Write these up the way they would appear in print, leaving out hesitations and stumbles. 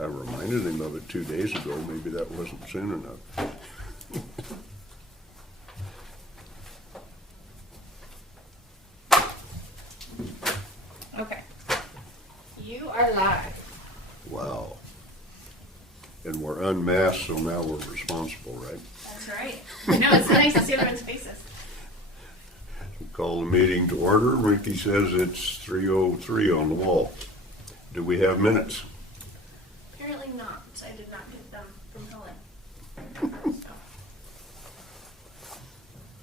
I reminded him of it 2 days ago. Maybe that wasn't soon enough. Okay. You are live. Wow. And we're unmasked, so now we're responsible, right? That's right. I know, it's nice to see everyone's faces. We call the meeting to order. Ricky says it's 3:03 on the wall. Do we have minutes? Apparently not. I did not get them from Helen. So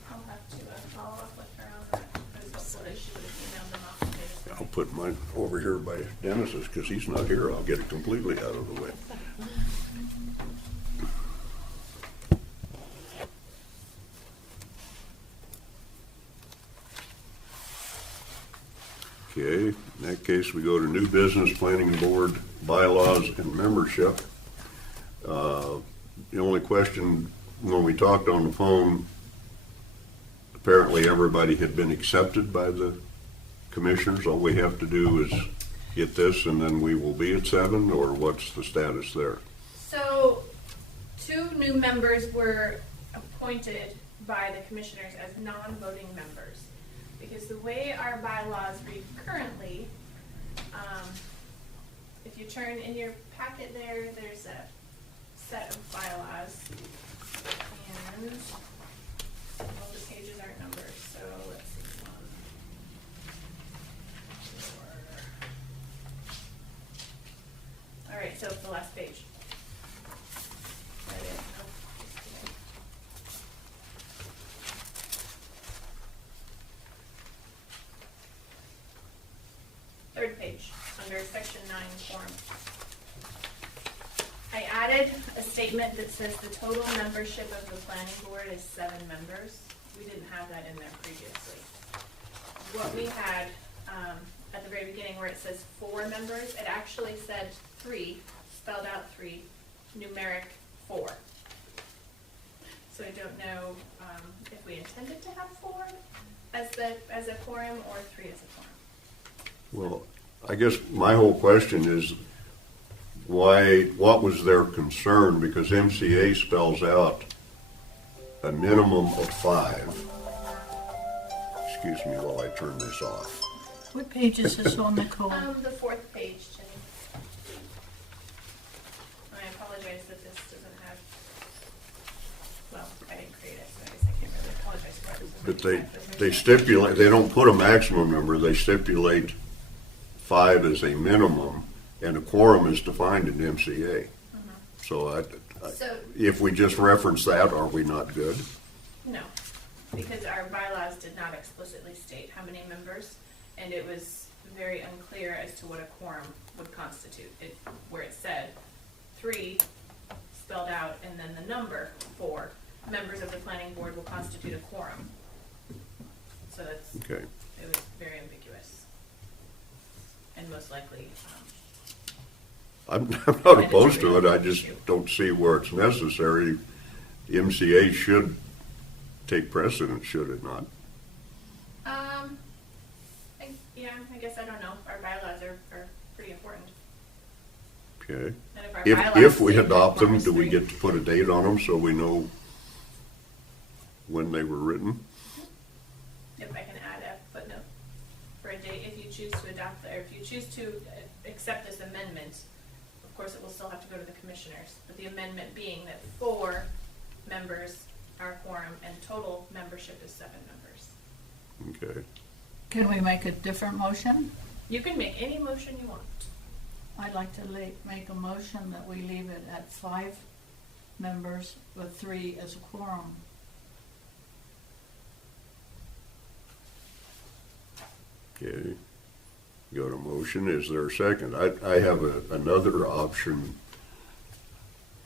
I'll have to follow up with her on that. I was hopeful that she would have emailed them off today. I'll put mine over here by Dennis's because he's not here. I'll get it completely out of the way. Okay, in that case, we go to new business, planning board, bylaws, and membership. The only question, when we talked on the phone, apparently everybody had been accepted by the commissioners. All we have to do is get this and then we will be at 7, or what's the status there? So 2 new members were appointed by the commissioners as non-voting members. Because the way our bylaws read currently, if you turn in your packet there's a set of bylaws. And all the pages aren't numbered, so let's see. 1, 4. All right, so the last page. Right in. Oh, just kidding. Third page, under section 9 form. I added a statement that says the total membership of the planning board is 7 members. We didn't have that in there previously. What we had at the very beginning where it says 4 members, it actually said 3, spelled out 3, numeric 4. So I don't know if we intended to have 4 as a quorum or 3 as a quorum. Well, I guess my whole question is what was their concern? Because MCA spells out a minimum of 5. Excuse me while I turn this off. What page is this on, Nicole? The 4th page, Jenny. I apologize that this doesn't have, well, I didn't create it, so I guess I can't really apologize for it. But they stipulate, they don't put a maximum number, they stipulate 5 as a minimum, and a quorum is defined in MCA. So So, if we just reference that, are we not good? no, because our bylaws did not explicitly state how many members, and it was very unclear as to what a quorum would constitute. Where it said 3 spelled out, and then the number 4, members of the planning board will constitute a quorum. So that's, Okay. it was very ambiguous. And most likely, I'm not opposed to it, I just don't see where it's necessary. The MCA should take precedence, should it not? I guess I don't know. Our bylaws are pretty important. Okay. And if our If bylaws we say adopt them, quorum is do we 3, get to put a date on them so we know when they were written? If I can add a footnote for a date, if you choose to adopt, or if you choose to accept this amendment, of course, it will still have to go to the commissioners. But the amendment being that 4 members are a quorum and total membership is 7 members. Okay. Can we make a different motion? You can make any motion you want. I'd like to make a motion that we leave it at 5 members with 3 as a quorum. Okay. Got a motion, is there a second? I have another option.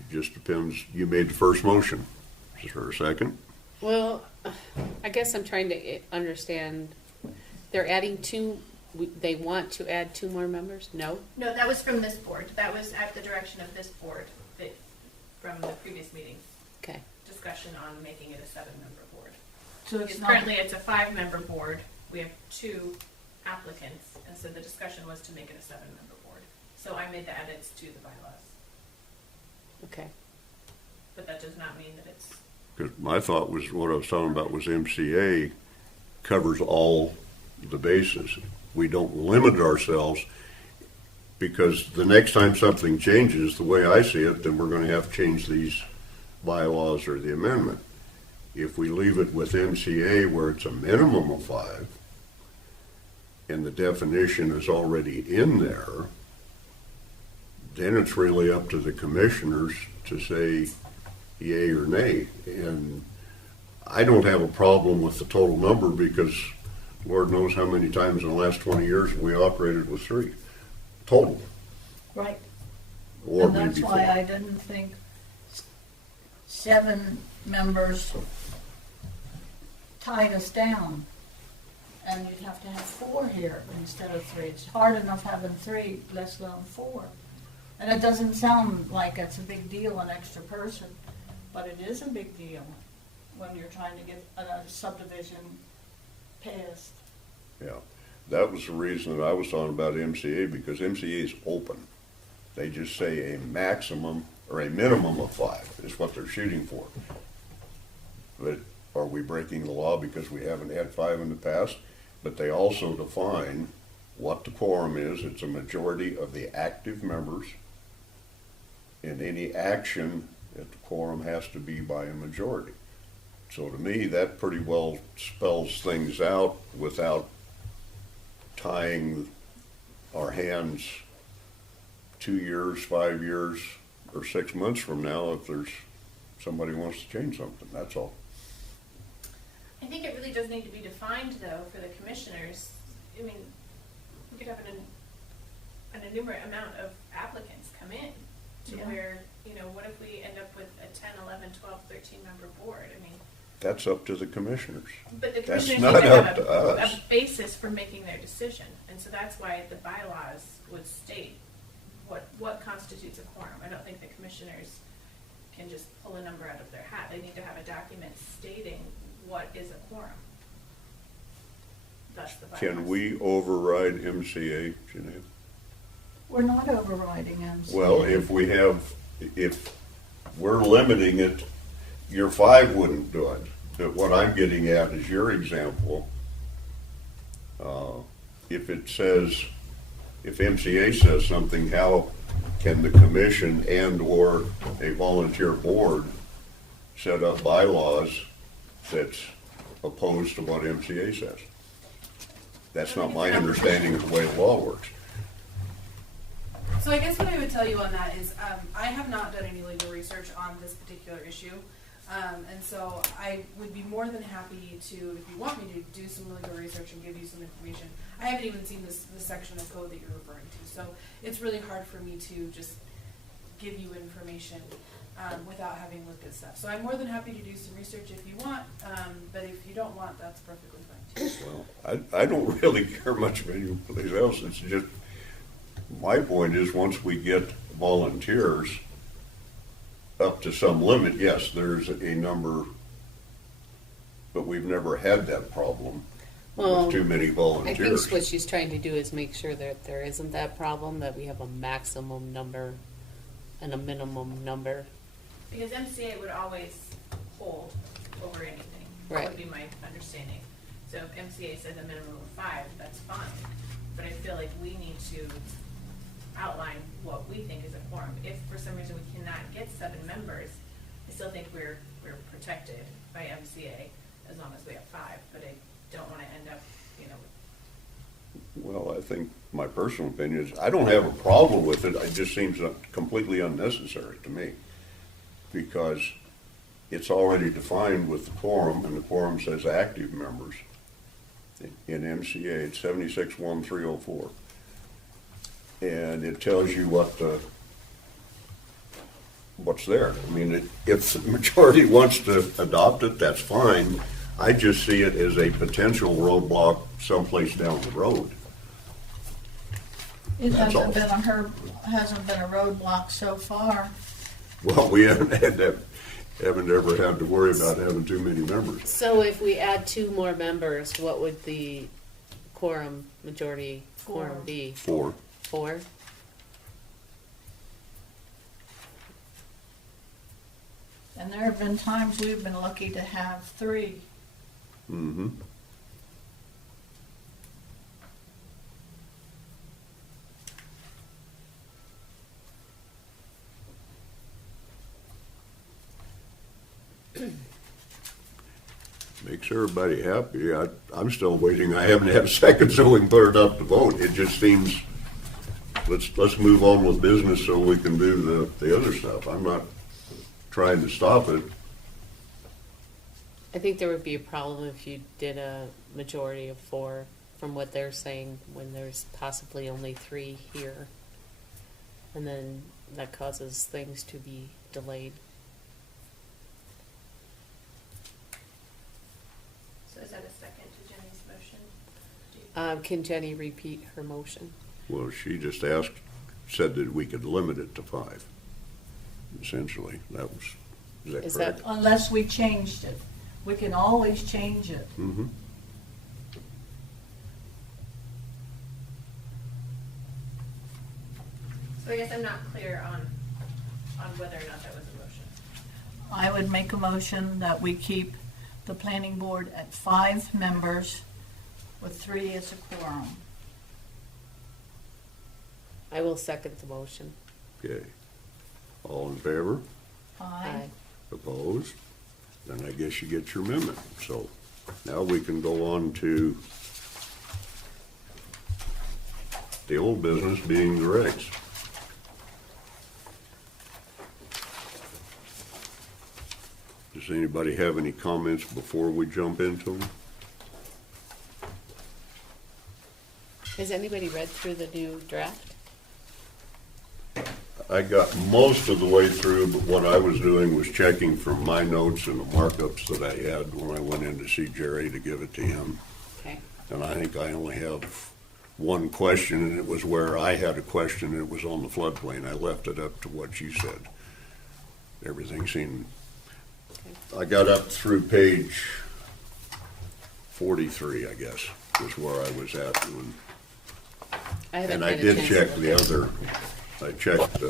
It just depends, you made the first motion. Is there a second? Well, I guess I'm trying to understand. They're adding 2, they want to add 2 more members? No? No, that was from this board. That was at the direction of this board from the previous meeting. Okay. Discussion on making it a 7-member board. So Because it's not, currently it's a 5-member board. We have 2 applicants, and so the discussion was to make it a 7-member board. So I made the edits to the bylaws. Okay. But that does not mean that it's, Because my thought was, what I was talking about was MCA covers all the bases. We don't limit ourselves, because the next time something changes, the way I see it, then we're gonna have to change these bylaws or the amendment. If we leave it with MCA where it's a minimum of 5, and the definition is already in there, then it's really up to the commissioners to say yay or nay. And I don't have a problem with the total number, because Lord knows how many times in the last 20 years we operated with 3 total, Right. or And that's maybe why 4. I didn't think 7 members tied us down. And you'd have to have 4 here instead of 3. It's hard enough having 3, less than 4. And it doesn't sound like it's a big deal, an extra person, but it is a big deal when you're trying to get a subdivision passed. Yeah, that was the reason that I was talking about MCA, because MCA is open. They just say a maximum or a minimum of 5 is what they're shooting for. But are we breaking the law because we haven't had 5 in the past? But they also define what the quorum is. It's a majority of the active members. And any action at the quorum has to be by a majority. So to me, that pretty well spells things out without tying our hands 2 years, 5 years, or 6 months from now if there's somebody wants to change something, that's all. I think it really does need to be defined though for the commissioners. I mean, we could have an innumerate amount of applicants come in to Yeah. where, you know, what if we end up with a 10, 11, 12, 13 member board? I mean, That's up to the commissioners. but the That's commissioners not need to up have to us. a basis for making their decision. And so that's why the bylaws would state what constitutes a quorum. I don't think the commissioners can just pull a number out of their hat. They need to have a document stating what is a quorum. Thus the bylaws. Can we override MCA, Jeanette? We're not overriding MCA. Well, if we're limiting it, your 5 wouldn't do it. But what I'm getting at is your example. If it says, if MCA says something, how can the commission and/or a volunteer board set up bylaws that's opposed to what MCA says? That's not my understanding of the way the law works. So I guess what I would tell you on that is, I have not done any legal research on this particular issue. And so I would be more than happy to, if you want me to do some legal research and give you some information. I haven't even seen this section of code that you're referring to. So it's really hard for me to just give you information without having looked at stuff. So I'm more than happy to do some research if you want, but if you don't want, that's perfectly fine too. Well, I don't really care much of anybody else. It's just, my point is, once we get volunteers up to some limit, yes, there's a number, but we've never had that problem Well, with too many I volunteers. think what she's trying to do is make sure that there isn't that problem, that we have a maximum number and a minimum number. Because MCA would always hold over anything. That Right. would be my understanding. So if MCA says a minimum of 5, that's fine. But I feel like we need to outline what we think is a quorum. If for some reason we cannot get 7 members, I still think we're protected by MCA as long as we have 5. But I don't want to end up, you know, Well, I think my personal opinion is, I don't have a problem with it. It just seems completely unnecessary to me, because it's already defined with the quorum, and the quorum says active members. In MCA, it's 761304. And it tells you what's there. I mean, if the majority wants to adopt it, that's fine. I just see it as a potential roadblock someplace down the road. It That's all. hasn't been a roadblock so far. Well, we haven't ever had to worry about having too many members. So if we add 2 more members, what would the quorum, majority quorum 4. be? 4. 4? And there have been times we've been lucky to have 3. Mm-hmm. Makes everybody happy. I'm still waiting. I haven't had a second, so we can put it up to vote. It just seems, let's move on with business so we can do the other stuff. I'm not trying to stop it. I think there would be a problem if you did a majority of 4, from what they're saying, when there's possibly only 3 here. And then that causes things to be delayed. So is that a second to Jenny's motion? Can Jenny repeat her motion? Well, she just said that we could limit it to 5. Essentially, is that Is correct? that- Unless we changed it. We can always change it. Mm-hmm. So I guess I'm not clear on whether or not that was a motion. I would make a motion that we keep the planning board at 5 members with 3 as a quorum. I will second the motion. Okay. All in favor? Aye. Opposed? Then I guess you get your amendment. So now we can go on to the old business being the regs. Does anybody have any comments before we jump into them? Has anybody read through the new draft? I got most of the way through, but what I was doing was checking from my notes and the markups that I had when I went in to see Jerry to give it to him. Okay. And I think I only have one question, and it was where I had a question, and it was on the floodplain. I left it up to what you said. Everything seemed, I got up through page 43, I guess, was where I was at. I haven't And I had a did chance to check look the at it. other, I checked,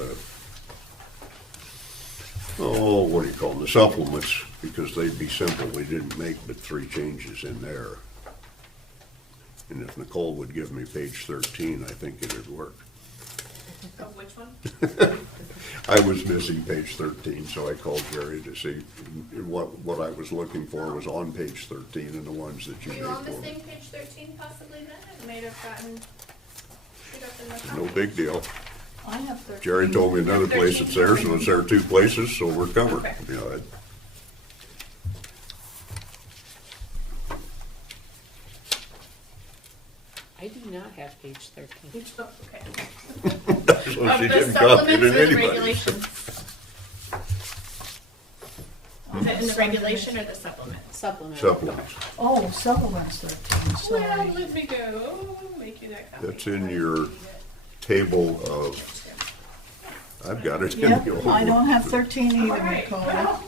what do you call them, the supplements, because they'd be simple. We didn't make but 3 changes in there. And if Nicole would give me page 13, I think it'd work. Oh, which one? I was missing page 13, so I called Jerry to see what I was looking for was on page 13 and the ones that you Were made you on the for me. same page 13 possibly then? It may have gotten screwed up in the No copy. big deal. I have 13. Jerry told me another place it's there, so it's there 2 places, so we're covered. Okay. You know, I do not have page 13. Oh, okay. so Of she the didn't copy it supplements in or the anybody's. regulations? Is it in the regulation or the supplement? Supplement. Supplements. Oh, supplements 13, Well, sorry. let me go. Make you that copy. That's in your table of, I've got it in Yep, your. I don't have 13 All either, right, Nicole. well,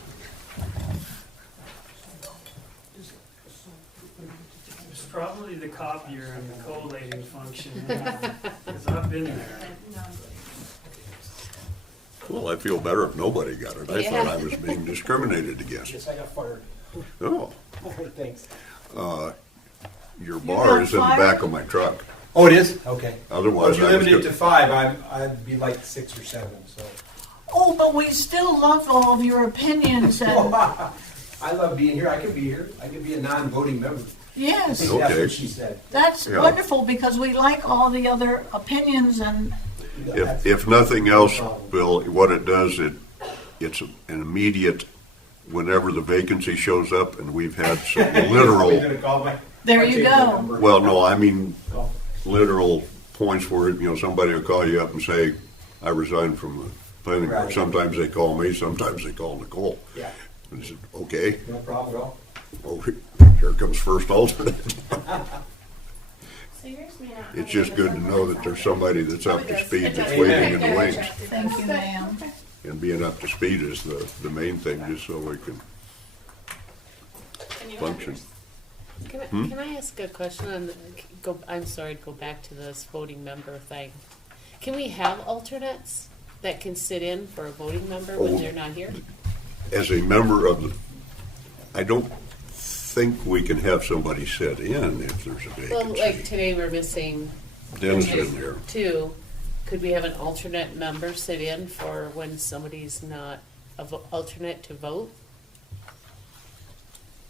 It's probably the copier and the collating function, because I've been there. Well, I feel better if nobody got it. I Yeah. thought I was being discriminated against. Yes, I got fired. Oh, All right, thanks. your got bar is in the fired? back of my truck. Oh, it is? Okay. Otherwise, If you I was limit it good. to 5, I'd be like 6 or 7, so. Oh, but we still love all of your opinions and, I love being here. I could be here. I could be a non-voting member. I yes, think that's Okay. what she said. that's Yeah. wonderful because we like all the other opinions and, If nothing else, Bill, what it does, it's an immediate, whenever the vacancy shows up, and we've had some You're literal, gonna call my- there I'll you take that go. number. well, no, I mean, Oh, literal points where, somebody will call you up and say, I resigned from the planning board. Right. Sometimes they call me, sometimes they call Nicole. Yeah, And I said, okay, no problem at all. well, here comes first alternate. so yours may not have It's just the good to know that there's somebody that's up Oh, it to does. speed It that's does. waiting in Okay, the wings. Thank you, ma'am. And being up to speed is the main thing, just so we can And you have function. yours. Can I ask a question on, I'm sorry to go back to this voting member thing. Can we have alternates that can sit in for a voting member when Oh. they're not here? as a member of the, I don't think we can have somebody sit in if there's a Well, like vacancy. today we're missing Den's in there. two. Could we have an alternate member sit in for when somebody's not alternate to vote?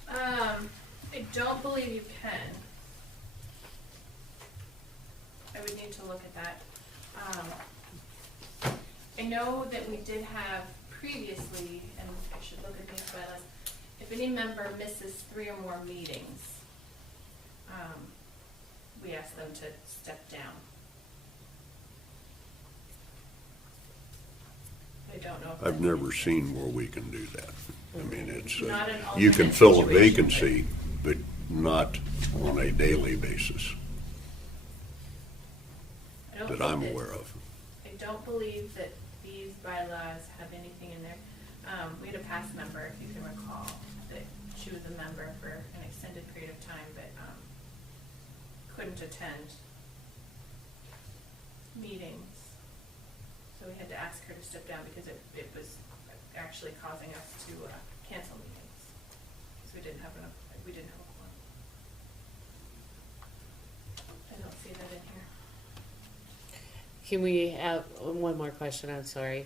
I don't believe you can. I would need to look at that. I know that we did have previously, and I should look at these bylaws, if any member misses 3 or more meetings, we ask them to step down. I don't know if I've that's- never seen where we can do that. I mean, it's, Not an you can alternate fill a situation, vacancy, but not on a daily basis I don't that think I'm that- aware of. I don't believe that these bylaws have anything in there. We had a past member, if you can recall, that she was a member for an extended period of time, but couldn't attend meetings. So we had to ask her to step down because it was actually causing us to cancel meetings. Because we didn't have a quorum. I don't see that in here. Can we have, one more question, I'm sorry.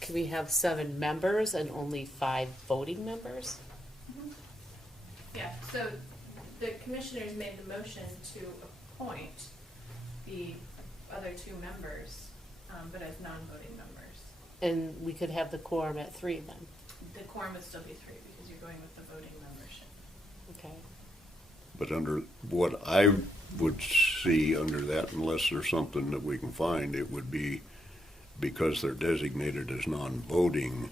Can we have 7 members and only 5 voting members? Yeah, so the commissioners made the motion to appoint the other 2 members, but as non-voting members. And we could have the quorum at 3 then? The quorum would still be 3 because you're going with the voting membership. Okay. But under, what I would see under that, unless there's something that we can find, it would be because they're designated as non-voting.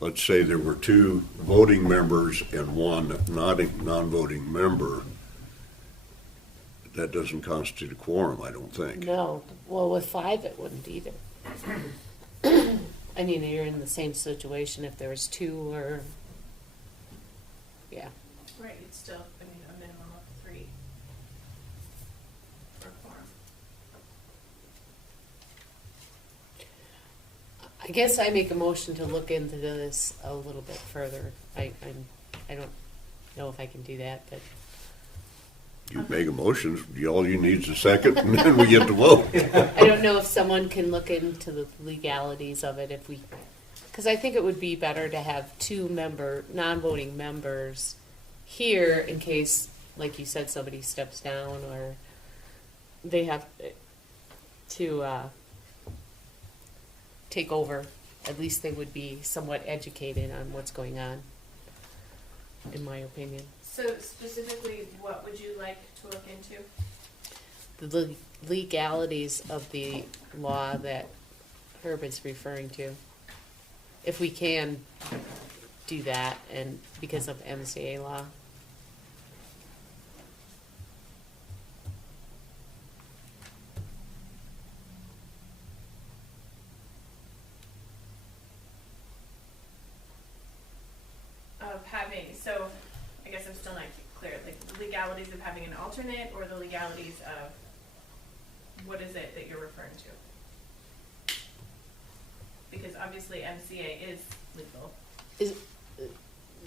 Let's say there were 2 voting members and 1 non-voting member. That doesn't constitute a quorum, I don't think. No, well, with 5 it wouldn't either. I mean, you're in the same situation if there was 2 or, yeah. Right, it's still, I mean, a minimum of 3 for a quorum. I guess I make a motion to look into this a little bit further. I don't know if I can do that, but You make a motion, all you need is a second, and then we get to vote. I don't know if someone can look into the legalities of it if we, because I think it would be better to have 2 non-voting members here in case, like you said, somebody steps down or they have to take over. At least they would be somewhat educated on what's going on, in my opinion. So specifically, what would you like to look into? The legalities of the law that Herb is referring to. If we can do that, and because of MCA law. Of having, so I guess I'm still not clear, like the legalities of having an alternate or the legalities of, what is it that you're referring to? Because obviously MCA is legal.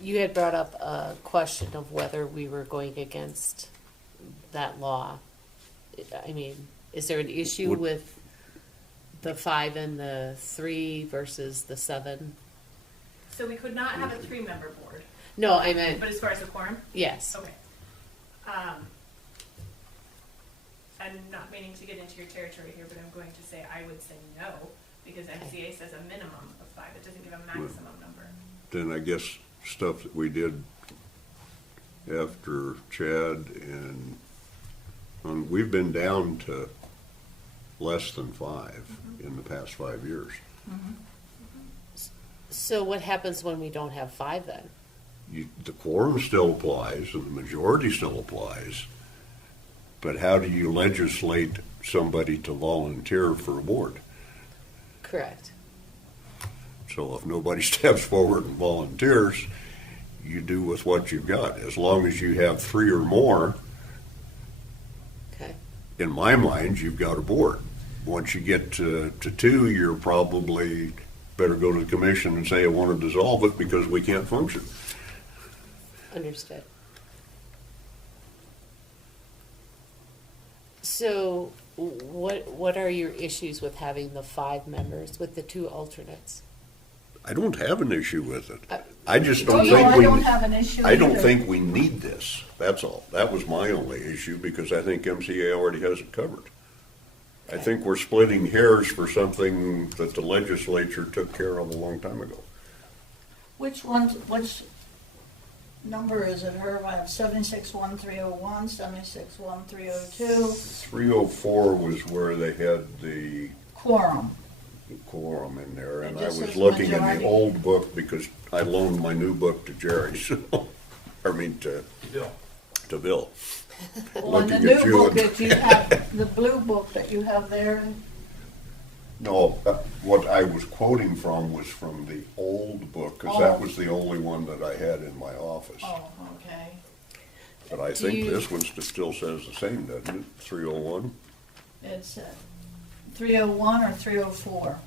You had brought up a question of whether we were going against that law. I mean, is there an issue Would- with the 5 and the 3 versus the 7? So we could not have a 3-member board, No, I meant, but as far as the quorum? yes. Okay. I'm not meaning to get into your territory here, but I'm going to say I would say no, because MCA says a minimum of 5. It doesn't give a maximum number. Then I guess stuff that we did after Chad and we've been down to less than 5 in the past 5 years. So what happens when we don't have 5 then? The quorum still applies and the majority still applies, but how do you legislate somebody to volunteer for a board? Correct. So if nobody steps forward and volunteers, you do with what you've got. As long as you have 3 or more, Okay. in my mind, you've got a board. Once you get to 2, you're probably better go to the commission and say, I want to dissolve it because we can't function. Understood. So what are your issues with having the 5 members with the 2 alternates? I don't have an issue with it. I just Oh, don't no, I think don't we, have an issue I don't either. think we need this, that's all. That was my only issue, because I think MCA already has it covered. I think we're splitting hairs for something that the legislature took care of a long time ago. Which number is it, Herb? I have 761301, 761302, 304 was where they had the quorum. quorum in there, and It I just was says looking in the majority. old book because I loaned my new book to Jerry, so, I mean, to Bill. Well, in the Looking new at you book and- that you have, the blue book that you have there, No, what I was quoting from was from the old book, because that Oh. was the only one that I had in my office. oh, okay. But I Do think you- this one still says the same, doesn't it? 301? It's 301 or 304?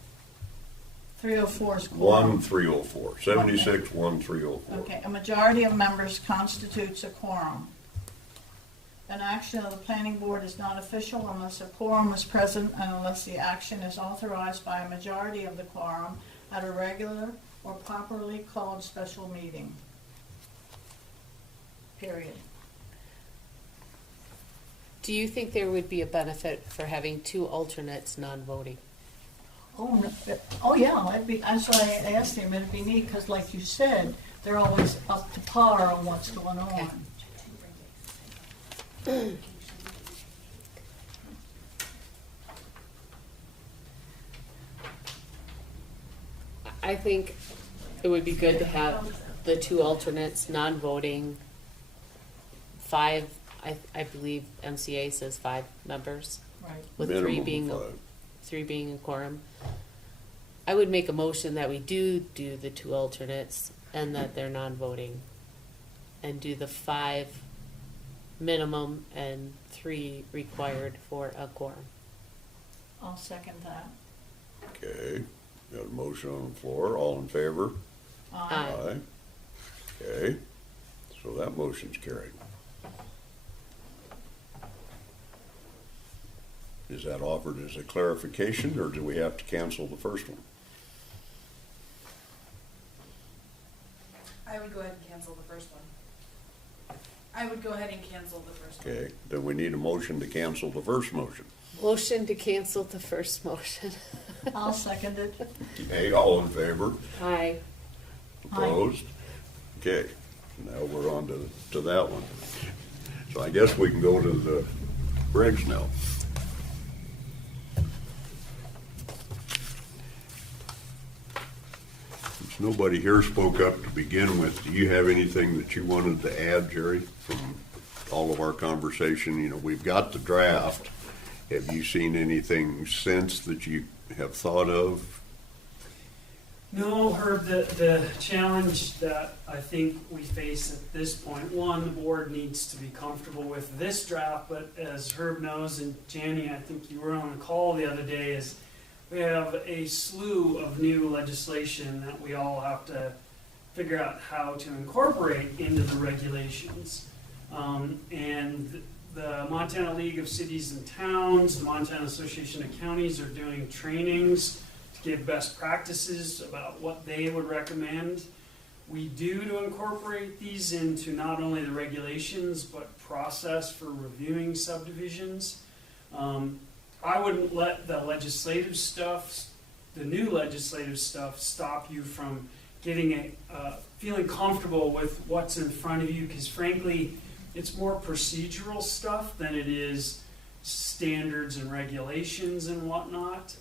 304 is quorum. 1304, 76 1304. Okay, a majority of members constitutes a quorum. An action of the planning board is not official unless a quorum is present and unless the action is authorized by a majority of the quorum at a regular or properly called special meeting. Period. Do you think there would be a benefit for having 2 alternates non-voting? Oh, no, oh yeah, that's why I asked him, it'd be neat, because like you said, they're always up to par on what's going Okay. on. I think it would be good to have the 2 alternates, non-voting, 5, I believe MCA says 5 members, Right. with Minimum 3 5. being a quorum. I would make a motion that we do the 2 alternates and that they're non-voting, and do the 5 minimum and 3 required for a quorum. I'll second that. Okay, got a motion on the floor, all in favor? Aye. Okay, so that motion's carried. Is that offered as a clarification, or do we have to cancel the first one? I would go ahead and cancel the first one. I would go ahead and cancel the first one. Okay, then we need a motion to cancel the first motion. Motion to cancel the first motion. I'll second it. Okay, all in favor? Aye. Opposed? Okay, now we're on to that one. So I guess we can go to the regs now. Since nobody here spoke up to begin with, do you have anything that you wanted to add, Jerry, from all of our conversation? You know, we've got the draft. Have you seen anything since that you have thought of? No, Herb, the challenge that I think we face at this point, one, the board needs to be comfortable with this draft, but as Herb knows, and Janny, I think you were on a call the other day, is we have a slew of new legislation that we all have to figure out how to incorporate into the regulations. And the Montana League of Cities and Towns, the Montana Association of Counties are doing trainings to give best practices about what they would recommend. We do to incorporate these into not only the regulations, but process for reviewing subdivisions. I wouldn't let the legislative stuff, the new legislative stuff, stop you from getting feeling comfortable with what's in front of you, because frankly, it's more procedural stuff than it is standards and regulations and whatnot.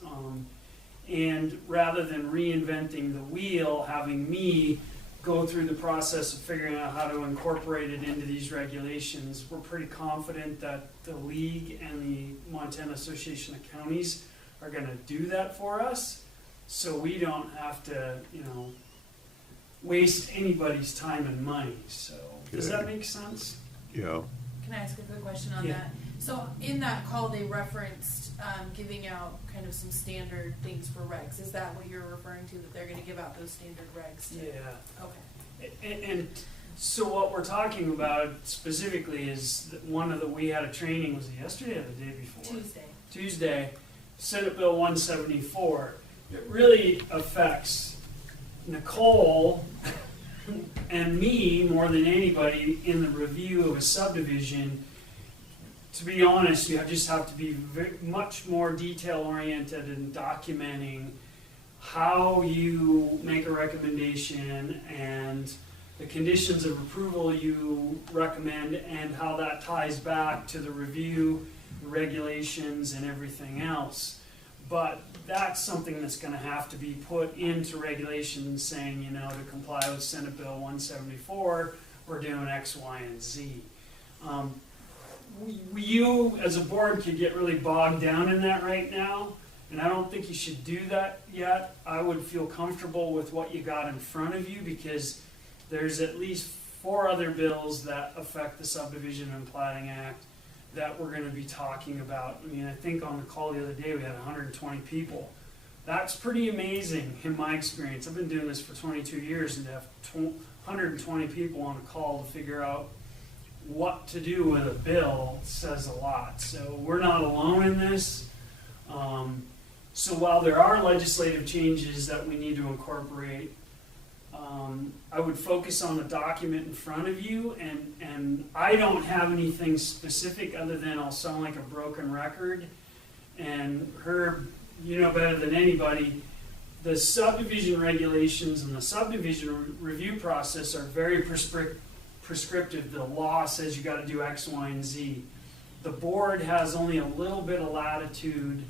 And rather than reinventing the wheel, having me go through the process of figuring out how to incorporate it into these regulations, we're pretty confident that the league and the Montana Association of Counties are going to do that for us, so we don't have to, waste anybody's time and money. So does that make sense? Yeah. Can I ask a quick question on Yeah. that? So in that call, they referenced giving out kind of some standard things for regs. Is that what you're referring to, that they're gonna give out those standard regs? Yeah. Okay. And so what we're talking about specifically is that we had a training, was it yesterday or the day before? Tuesday, Senate Bill 174. It really affects Nicole and me more than anybody in the review of a subdivision. To be honest, you just have to be much more detail-oriented in documenting how you make a recommendation and the conditions of approval you recommend and how that ties back to the review, the regulations, and everything else. But that's something that's going to have to be put into regulations saying, to comply with Senate Bill 174, we're doing X, Y, and Z. You, as a board, could get really bogged down in that right now, and I don't think you should do that yet. I would feel comfortable with what you got in front of you, because there's at least 4 other bills that affect the Subdivision and Plating Act that we're going to be talking about. I mean, I think on the call the other day we had 120 people. That's pretty amazing in my experience. I've been doing this for 22 years, and to have 120 people on a call to figure out what to do with a bill says a lot. So we're not alone in this. So while there are legislative changes that we need to incorporate, I would focus on the document in front of you, and I don't have anything specific other than I'll sound like a broken record. And Herb, you know better than anybody, the subdivision regulations and the subdivision review process are very prescriptive. The law says you got to do X, Y, and Z. The board has only a little bit of latitude,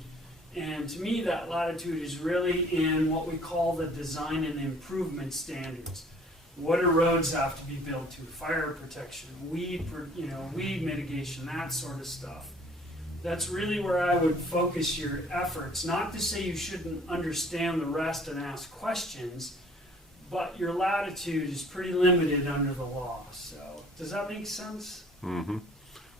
and to me that latitude is really in what we call the design and improvement standards. What do roads have to be built to? Fire protection, weed mitigation, that sort of stuff. That's really where I would focus your efforts. Not to say you shouldn't understand the rest and ask questions, but your latitude is pretty limited under the law. So, does that make sense? Mm-hmm.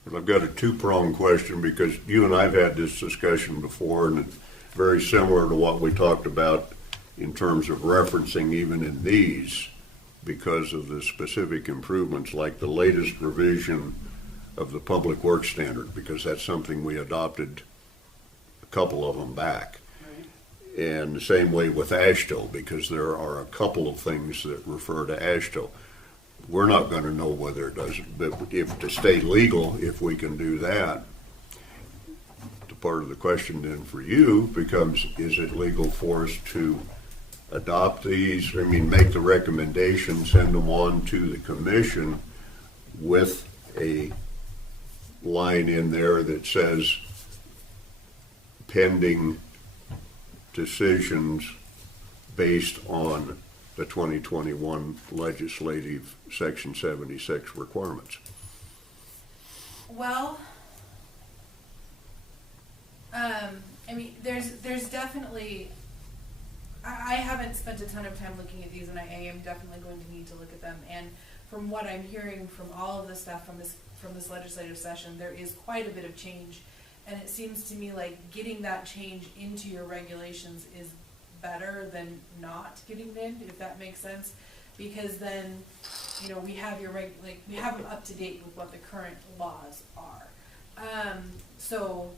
Well, I've got a 2-pronged question, because you and I have had this discussion before, and it's very similar to what we talked about in terms of referencing even in these, because of the specific improvements, like the latest revision of the Public Works Standard, because that's something we adopted a couple of them back. Right. And the same way with AASHTO, because there are a couple of things that refer to AASHTO. We're not going to know whether it does, but if to stay legal, if we can do that, the part of the question then for you becomes, is it legal for us to adopt these? I mean, make the recommendation, send them on to the commission with a line in there that says pending decisions based on the 2021 legislative Section 76 requirements. Well, I mean, there's definitely, I haven't spent a ton of time looking at these, and I am definitely going to need to look at them. And from what I'm hearing from all of the stuff from this legislative session, there is quite a bit of change. And it seems to me like getting that change into your regulations is better than not getting it in, if that makes sense. Because then, we have we have them up to date with what the current laws are. So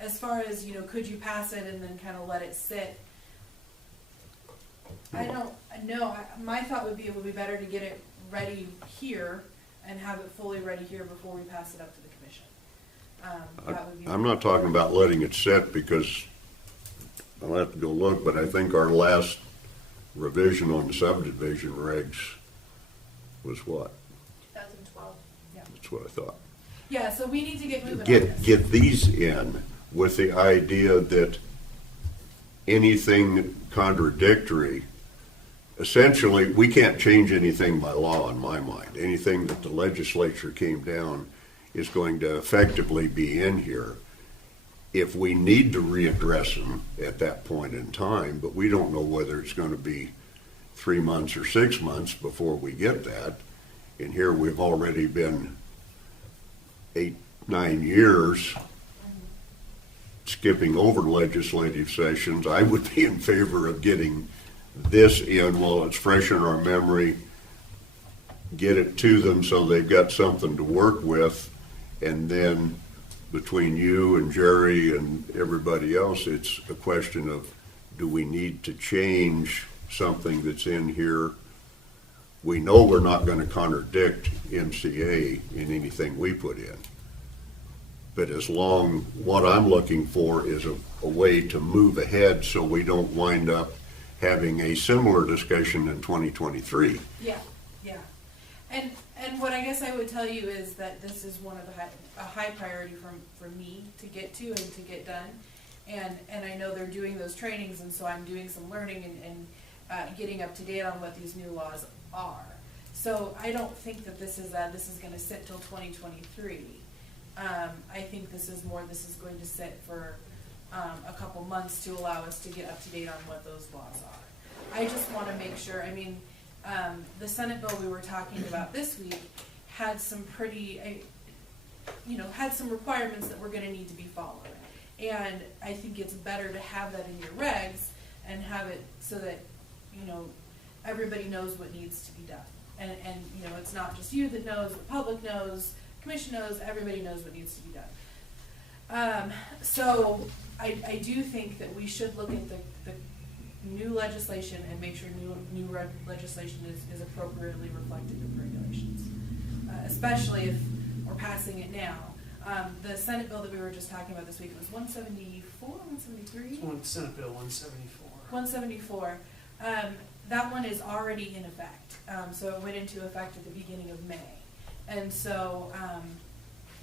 as far as, could you pass it and then kind of let it sit? I don't know. My thought would be it would be better to get it ready here and have it fully ready here before we pass it up to the commission. That would be I'm not talking about letting it sit, because I'll have to go look, but I think our last revision on the subdivision regs was what? 2012. That's what I thought. Yeah, so we need to get moving on this. Get these in with the idea that anything contradictory, essentially, we can't change anything by law in my mind. Anything that the legislature came down is going to effectively be in here. If we need to readdress them at that point in time, but we don't know whether it's going to be 3 months or 6 months before we get that. And here we've already been 9 years, skipping over legislative sessions, I would be in favor of getting this in while it's fresh in our memory, get it to them so they've got something to work with, and then between you and Jerry and everybody else, it's a question of, do we need to change something that's in here? We know we're not going to contradict MCA in anything we put in. But what I'm looking for is a way to move ahead so we don't wind up having a similar discussion in 2023. Yeah, yeah. And what I guess I would tell you is that this is one of a high priority for me to get to and to get done. And I know they're doing those trainings, and so I'm doing some learning and getting up to date on what these new laws are. So I don't think that this is going to sit till 2023. I think this is going to sit for a couple months to allow us to get up to date on what those laws are. I just want to make sure, the Senate bill we were talking about this week had some had some requirements that we're going to need to be following. And I think it's better to have that in your regs and have it so that, everybody knows what needs to be done. And it's not just you that knows, the public knows, commission knows, everybody knows what needs to be done. So I do think that we should look at the new legislation and make sure new legislation is appropriately reflected in the regulations, especially if we're passing it now. The Senate bill that we were just talking about this week was 174, 173? It's one Senate Bill 174. 174. That one is already in effect. So it went into effect at the beginning of May. And so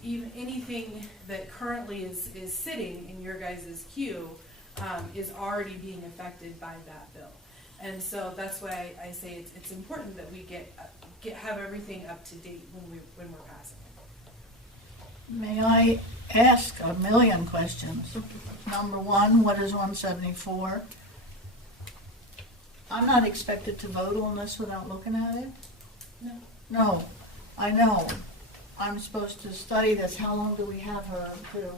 even anything that currently is sitting in your guys' queue is already being affected by that bill. And so that's why I say it's important that we have everything up to date when we're passing it. May I ask a million questions? Number one, what is 174? I'm not expected to vote on this without looking at it? No. No, I know. I'm supposed to study this. How long do we have her to?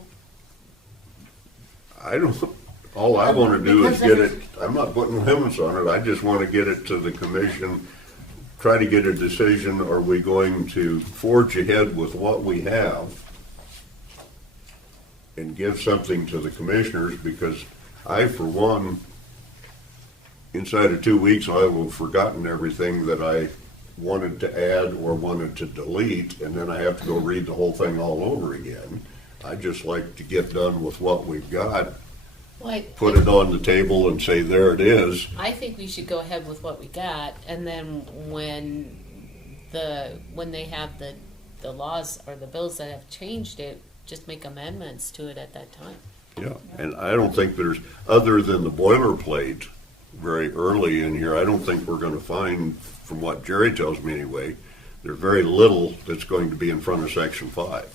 All I want to do is get it, I'm not putting limits on it, I just want to get it to the commission, try to get a decision. Are we going to forge ahead with what we have and give something to the commissioners? Because I, for one, inside of 2 weeks, I will have forgotten everything that I wanted to add or wanted to delete, and then I have to go read the whole thing all over again. I just like to get done with what we've got, put it on the table and say, there it is. I think we should go ahead with what we got, and then when they have the laws or the bills that have changed it, just make amendments to it at that time. Yeah, and I don't think there's, other than the boilerplate very early in here, I don't think we're going to find, from what Jerry tells me anyway, there's very little that's going to be in front of Section 5.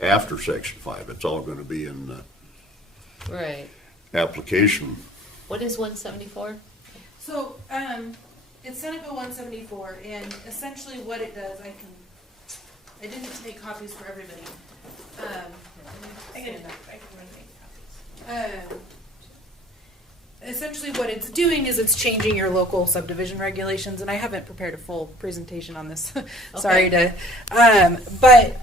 After Section 5, it's all going to be in the Right. application. What is 174? So it's Senate Bill 174, and essentially what it does, I didn't make copies for everybody. I can make copies. Essentially what it's doing is it's changing your local subdivision regulations, and I haven't prepared a full presentation on this. Sorry to, but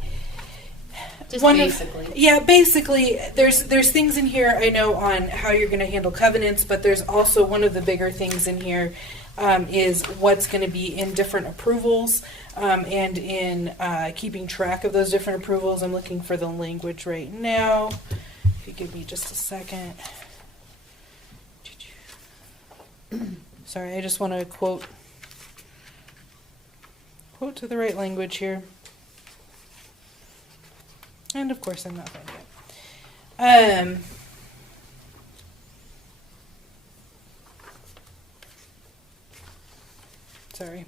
Just basically. Basically, there's things in here I know on how you're going to handle covenants, but there's also one of the bigger things in here is what's going to be in different approvals and in keeping track of those different approvals. I'm looking for the language right now. If you give me just a second. Sorry, I just want to quote to the right language here. And of course I'm not finding it. Sorry.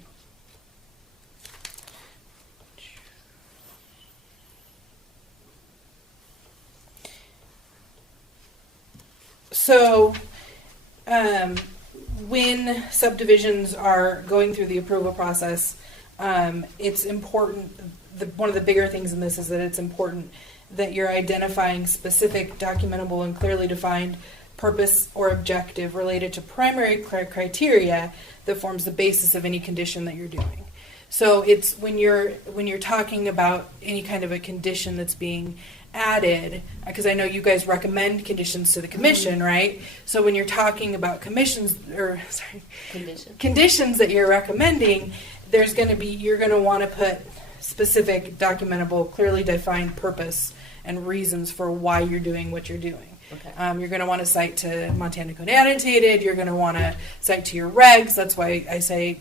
So, when subdivisions are going through the approval process, it's important one of the bigger things in this is that it's important that you're identifying specific, documentable, and clearly defined purpose or objective related to primary criteria that forms the basis of any condition that you're doing. So it's when you're talking about any kind of a condition that's being added, because I know you guys recommend conditions to the commission, right? So when you're talking about conditions that you're recommending, you're going to want to put specific, documentable, clearly defined purpose and reasons for why you're doing what you're doing. Okay. You're going to want to cite to Montana Code Annotated. You're going to want to cite to your regs. That's why I say,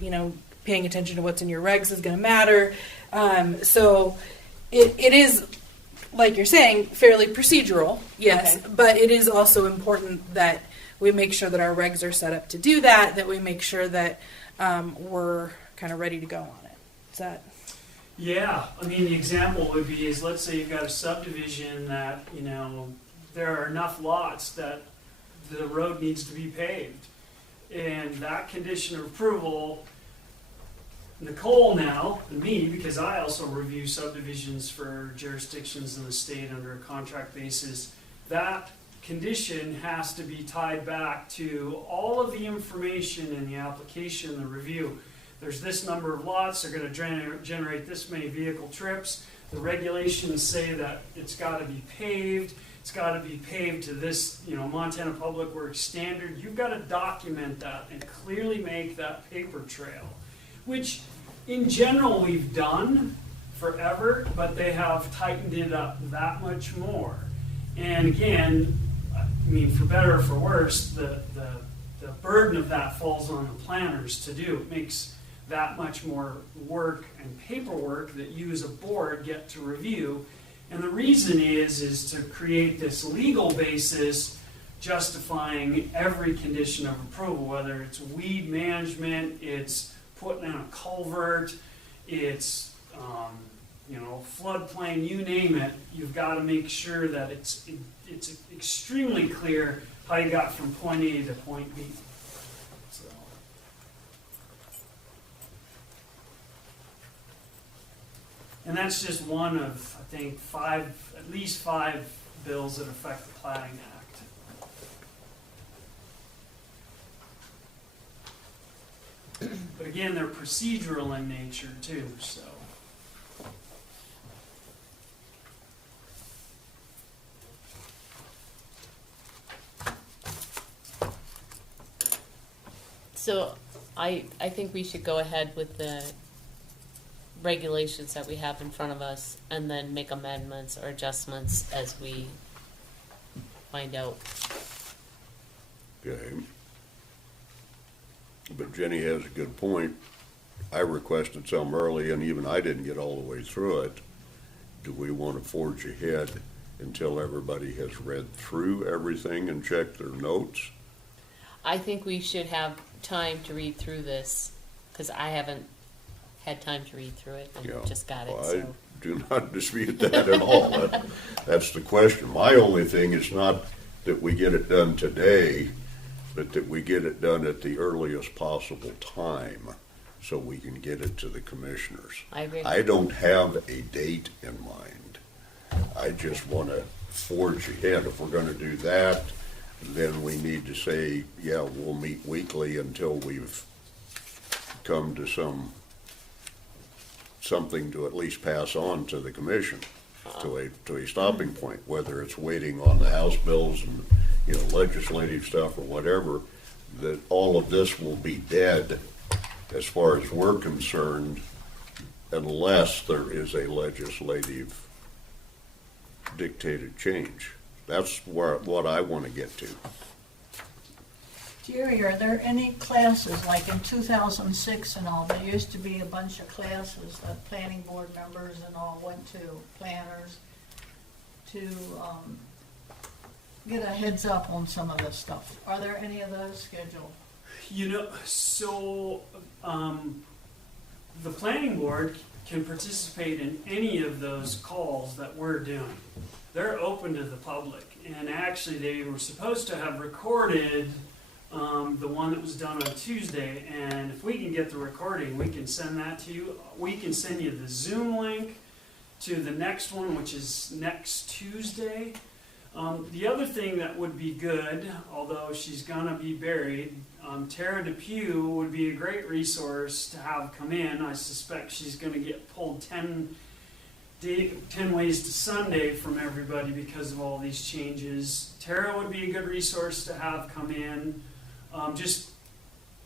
paying attention to what's in your regs is going to matter. So it is, like you're saying, fairly procedural, yes, Okay. but it is also important that we make sure that our regs are set up to do that we make sure that we're kind of ready to go on it. Is that? Yeah, I mean, the example would be is, let's say you've got a subdivision that, there are enough lots that the road needs to be paved. And that condition of approval, Nicole now, and me, because I also review subdivisions for jurisdictions in the state under a contract basis, that condition has to be tied back to all of the information in the application, the review. There's this number of lots, they're going to generate this many vehicle trips. The regulations say that it's got to be paved. It's got to be paved to this, Montana Public Works standard. You've got to document that and clearly make that paper trail, which in general we've done forever, but they have tightened it up that much more. And again, I mean, for better or for worse, the burden of that falls on the planners to do. It makes that much more work and paperwork that you as a board get to review. And the reason is to create this legal basis justifying every condition of approval, whether it's weed management, it's putting in a culvert, it's floodplain, you name it. You've got to make sure that it's extremely clear how you got from point A to point B. So. And that's just one of, I think, at least five bills that affect the Plating Act. But again, they're procedural in nature too, so. So I think we should go ahead with the regulations that we have in front of us and then make amendments or adjustments as we find out. Okay. But Jenny has a good point. I requested some early, and even I didn't get all the way through it. Do we want to forge ahead until everybody has read through everything and checked their notes? I think we should have time to read through this, because I haven't had time to read through it and Yeah. just got it. Well, So I do not dispute that at all. That's the question. My only thing is not that we get it done today, but that we get it done at the earliest possible time so we can get it to the commissioners. I agree. I don't have a date in mind. I just want to forge ahead. If we're going to do that, then we need to say, yeah, we'll meet weekly until we've come to something to at least pass on to the commission, to a stopping point, whether it's waiting on the House bills and, legislative stuff or whatever, that all of this will be dead as far as we're concerned unless there is a legislative dictated change. That's what I want to get to. Jerry, are there any classes, like in 2006 and all, there used to be a bunch of classes that planning board members and all went to, planners, to get a heads up on some of this stuff. Are there any of those scheduled? The planning board can participate in any of those calls that we're doing. They're open to the public, and actually they were supposed to have recorded the one that was done on Tuesday, and if we can get the recording, we can send that to you. We can send you the Zoom link. to the next one, which is next Tuesday. The other thing that would be good, although she's gonna be buried, Tara Depew would be a great resource to have come in. I suspect she's gonna get pulled 10 ways to Sunday from everybody because of all these changes. Tara would be a good resource to have come in, just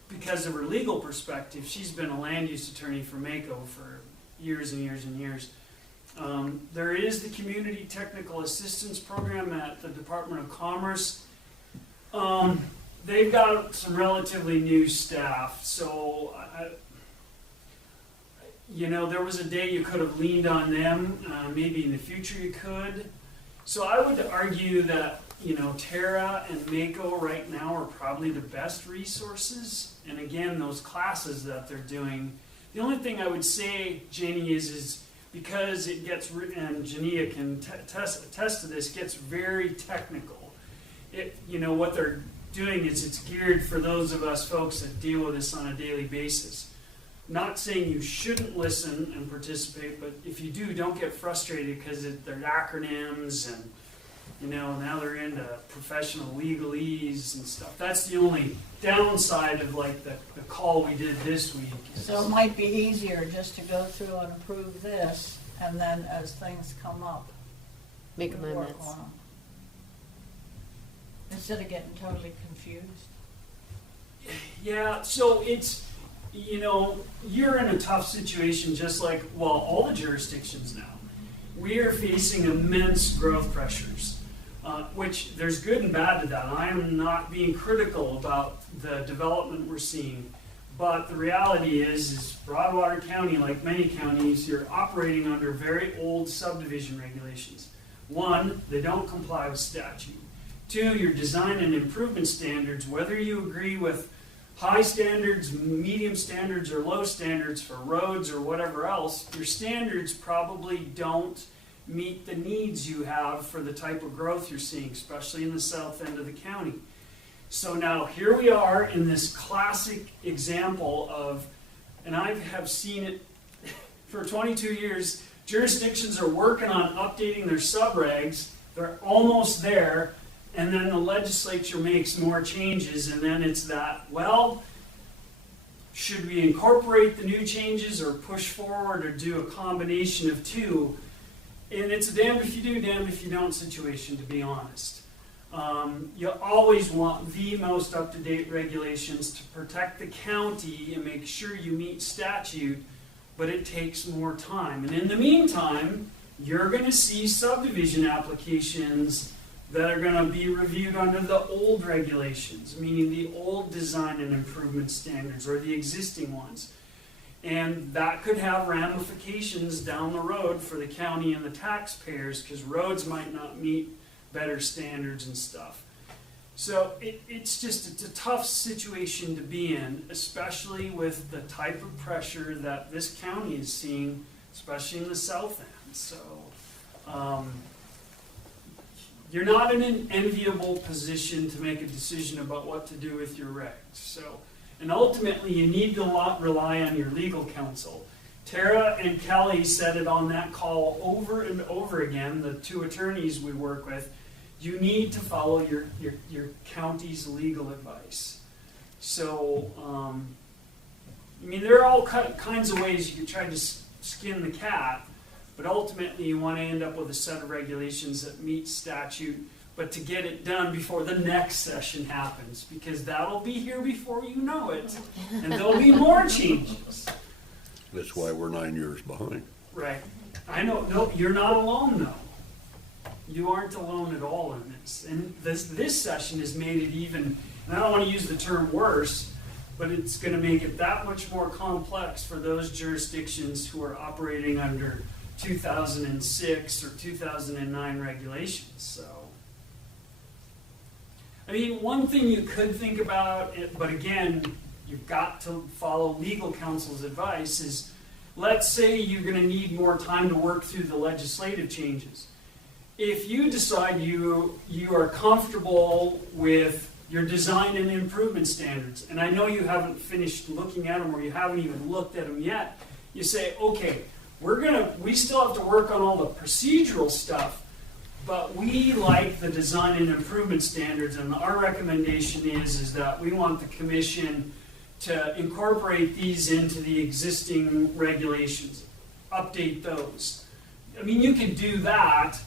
because of her legal perspective. She's been a land use attorney for Mako for years and years and years. There is the Community Technical Assistance Program at the Department of Commerce. They've got some relatively new staff, so there was a day you could have leaned on them. Maybe in the future you could. So I would argue that Tara and Mako right now are probably the best resources. And again, those classes that they're doing. The only thing I would say, Jenny, is because it gets, and Jania can attest to this, gets very technical. What they're doing is it's geared for those of us folks that deal with this on a daily basis. Not saying you shouldn't listen and participate, but if you do, don't get frustrated because they're acronyms and now they're into professional legalese and stuff. That's the only downside of like the call we did this week. So it might be easier just to go through and approve this, and then as things come up, Make we work amendments. on them. Instead of getting totally confused. Yeah, so it's, you're in a tough situation just like, all the jurisdictions now. We are facing immense growth pressures, which there's good and bad to that. I am not being critical about the development we're seeing, but the reality is Broadwater County, like many counties, you're operating under very old subdivision regulations. One, they don't comply with statute. Two, your design and improvement standards, whether you agree with high standards, medium standards, or low standards for roads or whatever else, your standards probably don't meet the needs you have for the type of growth you're seeing, especially in the south end of the county. So now here we are in this classic example of, and I have seen it for 22 years, jurisdictions are working on updating their subregs, they're almost there, and then the legislature makes more changes, and then it's that, should we incorporate the new changes or push forward or do a combination of two? And it's a damned if you do, damned if you don't situation, to be honest. You always want the most up-to-date regulations to protect the county and make sure you meet statute, but it takes more time. And in the meantime, you're going to see subdivision applications that are going to be reviewed under the old regulations, meaning the old design and improvement standards or the existing ones. And that could have ramifications down the road for the county and the taxpayers because roads might not meet better standards and stuff. So it's a tough situation to be in, especially with the type of pressure that this county is seeing, especially in the south end. So you're not in an enviable position to make a decision about what to do with your regs. So, and ultimately, you need to rely on your legal counsel. Tara and Kelly said it on that call over and over again, the two attorneys we work with. You need to follow your county's legal advice. So, there are all kinds of ways you can try to skin the cat, but ultimately you want to end up with a set of regulations that meet statute, but to get it done before the next session happens, because that'll be here before you know it, and there'll be more changes. That's why we're 9 years behind. Right. I know. No, you're not alone, though. You aren't alone at all in this. And this session has made it even, and I don't want to use the term worse, but it's going to make it that much more complex for those jurisdictions who are operating under 2006 or 2009 regulations. So, one thing you could think about, but again, you've got to follow legal counsel's advice, is let's say you're going to need more time to work through the legislative changes. If you decide you are comfortable with your design and improvement standards, and I know you haven't finished looking at them or you haven't even looked at them yet, you say, okay, we still have to work on all the procedural stuff, but we like the design and improvement standards, and our recommendation is that we want the commission to incorporate these into the existing regulations, update those. I mean, you can do that.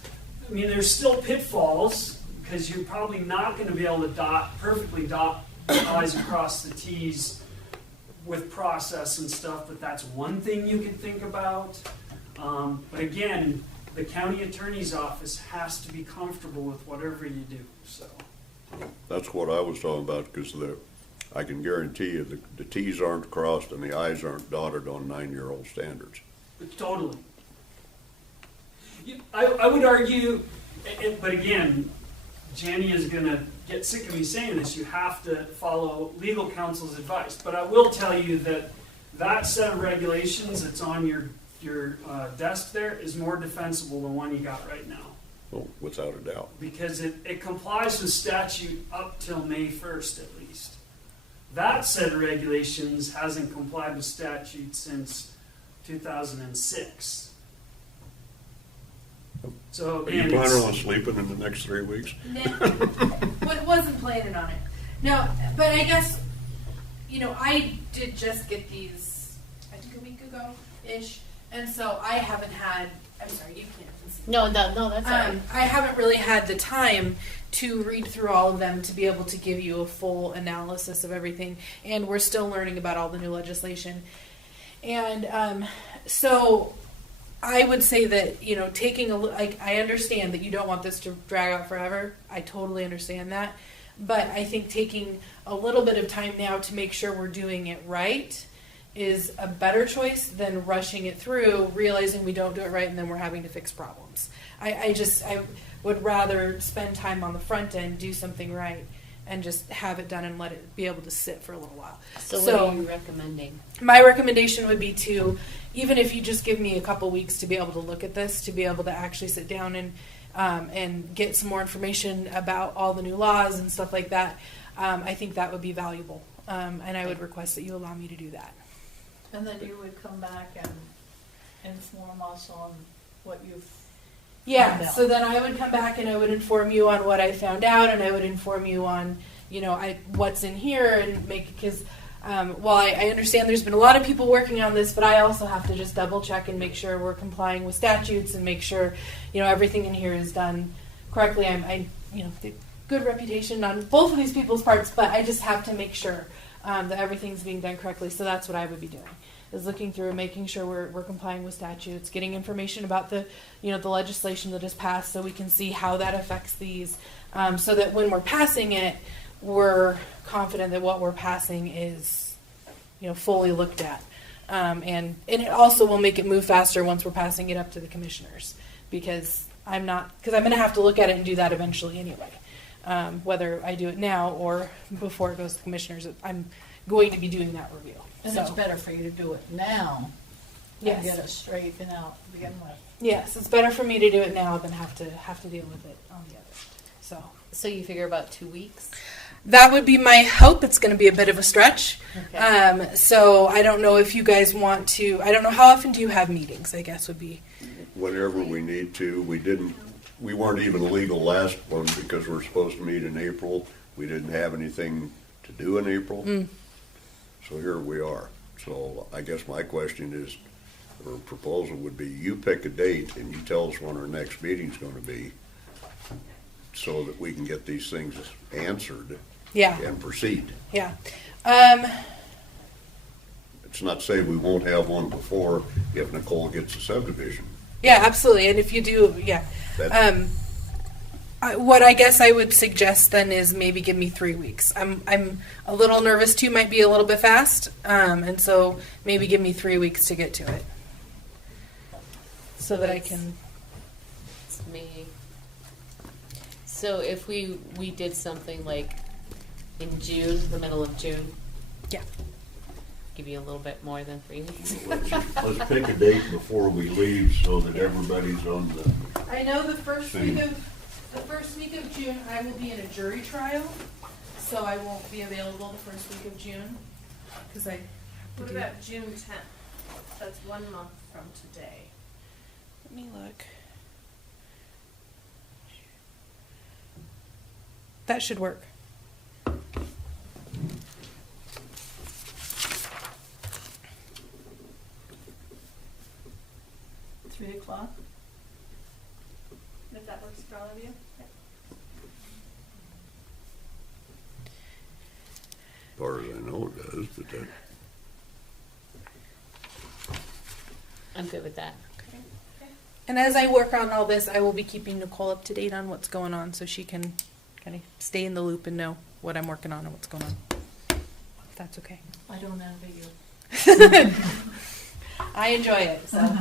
I mean, there's still pitfalls, because you're probably not going to be able to perfectly dot the I's across the T's with process and stuff, but that's one thing you could think about. But again, the county attorney's office has to be comfortable with whatever you do, so. That's what I was talking about, because I can guarantee you the T's aren't crossed and the I's aren't dotted on 9-year-old standards. Totally. I would argue, but again, Jenny is going to get sick of me saying this, you have to follow legal counsel's advice. But I will tell you that that set of regulations that's on your desk there is more defensible than one you got right now. Oh, without a doubt. Because it complies with statute up till May 1st at least. That set of regulations hasn't complied with statute since 2006. So Are you again, planning on sleeping in the next 3 weeks? Wasn't planning on it. No, but I guess, I did just get these, I think a week ago-ish, and so I haven't had, I'm sorry, you can't see. No, that's all right. I haven't really had the time to read through all of them to be able to give you a full analysis of everything, and we're still learning about all the new legislation. And so I would say that, taking I understand that you don't want this to drag out forever. I totally understand that. But I think taking a little bit of time now to make sure we're doing it right is a better choice than rushing it through, realizing we don't do it right, and then we're having to fix problems. I would rather spend time on the front end, do something right, and just have it done and let it be able to sit for a little while. So what are you recommending? My recommendation would be to, even if you just give me a couple weeks to be able to look at this, to be able to actually sit down and get some more information about all the new laws and stuff like that, I think that would be valuable. And I would request that you allow me to do that. And then you would come back and inform us on what you've Yeah, found out. so then I would come back and I would inform you on what I found out, and I would inform you on, what's in here, and because while I understand there's been a lot of people working on this, but I also have to just double check and make sure we're complying with statutes and make sure, everything in here is done correctly. I the good reputation on both of these people's parts, but I just have to make sure that everything's being done correctly. So that's what I would be doing, is looking through and making sure we're complying with statutes, getting information about the legislation that is passed, so we can see how that affects these, so that when we're passing it, we're confident that what we're passing is, fully looked at. And it also will make it move faster once we're passing it up to the commissioners, because I'm going to have to look at it and do that eventually anyway. Whether I do it now or before it goes to the commissioners, I'm going to be doing that review. And So, it's better for you to do it now Yes. and get it straightened out to begin with. yes, it's better for me to do it now than have to deal with it on the other. So you figure about 2 weeks? That would be my hope. It's going to be a bit of a stretch. Okay. So I don't know if you guys want to. I don't know, how often do you have meetings, I guess would be. Whenever we need to. We weren't even legal last one because we're supposed to meet in April. We didn't have anything to do in April. So here we are. So I guess my question is, or proposal would be, you pick a date and you tell us when our next meeting's going to be, so that we can get these things answered Yeah, and proceed. yeah. It's not say we won't have one before if Nicole gets a subdivision. Yeah, absolutely. And if you do, yeah. That- What I guess I would suggest then is maybe give me 3 weeks. I'm a little nervous too, might be a little bit fast, and so maybe give me 3 weeks to get to it, so that I can. It's May. So if we did something like in June, the middle of June. Yeah. Give you a little bit more than 3 weeks. Let's pick a date before we leave so that everybody's on the. I know the first Same. week of June I will be in a jury trial, so I won't be available the first week of June because I. What about June 10th? That's 1 month from today. Let me look. That should work. Three o'clock? If that works for all of you. As far as I know it does, but that, I'm good with that. And as I work on all this, I will be keeping Nicole up to date on what's going on so she can kind of stay in the loop and know what I'm working on and what's going on. If that's okay. I don't envy you. I enjoy it, so.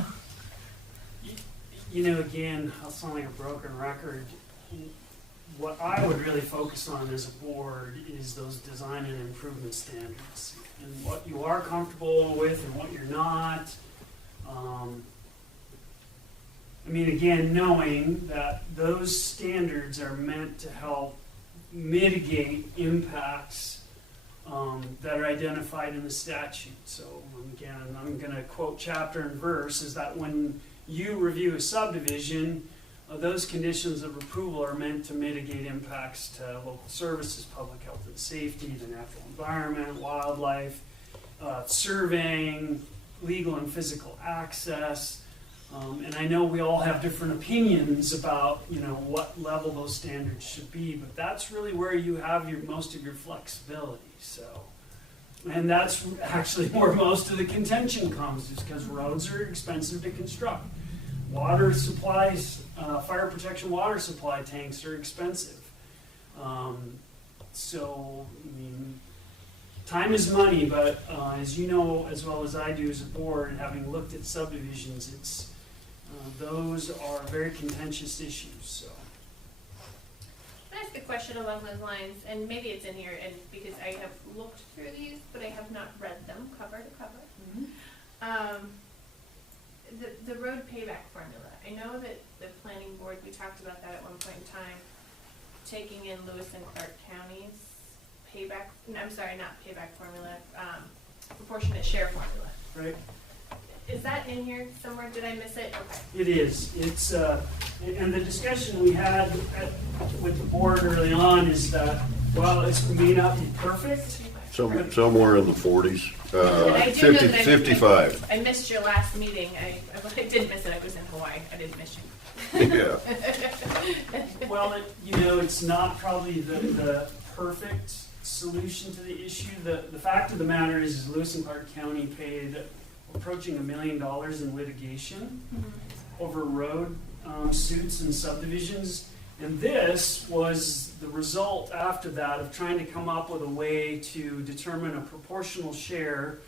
You know, again, I'll sound like a broken record. What I would really focus on as a board is those design and improvement standards and what you are comfortable with and what you're not. I mean, again, knowing that those standards are meant to help mitigate impacts that are identified in the statute. So again, I'm going to quote chapter and verse, is that when you review a subdivision, those conditions of approval are meant to mitigate impacts to local services, public health and safety, the natural environment, wildlife, surveying, legal and physical access. And I know we all have different opinions about, you know, what level those standards should be, but that's really where you have most of your flexibility. So, and that's actually where most of the contention comes, is because roads are expensive to construct. Water supplies, fire protection water supply tanks are expensive. So, I mean, time is money, but as you know as well as I do as a board, having looked at subdivisions, it's those are very contentious issues. So, Can I ask a question along those lines? And maybe it's in here, and because I have looked through these, but I have not read them cover to cover. The road payback formula. I know that the planning board, we talked about that at one point in time, taking in Lewis and Clark counties payback. I'm sorry, not payback formula. Proportionate share formula. right? Is that in here somewhere? Did I miss it? Okay. It is. It's and the discussion we had with the board early on is that while it may not be perfect, somewhere in the 40s, And I do know 50, that 55. I missed your last meeting. I didn't miss it. I was in Hawaii. I didn't miss you. Yeah. well, you know, it's not probably the perfect solution to the issue. The fact of the matter is Lewis and Clark County paid approaching $1 million in litigation over road suits and subdivisions. And this was the result after that of trying to come up with a way to determine a proportional share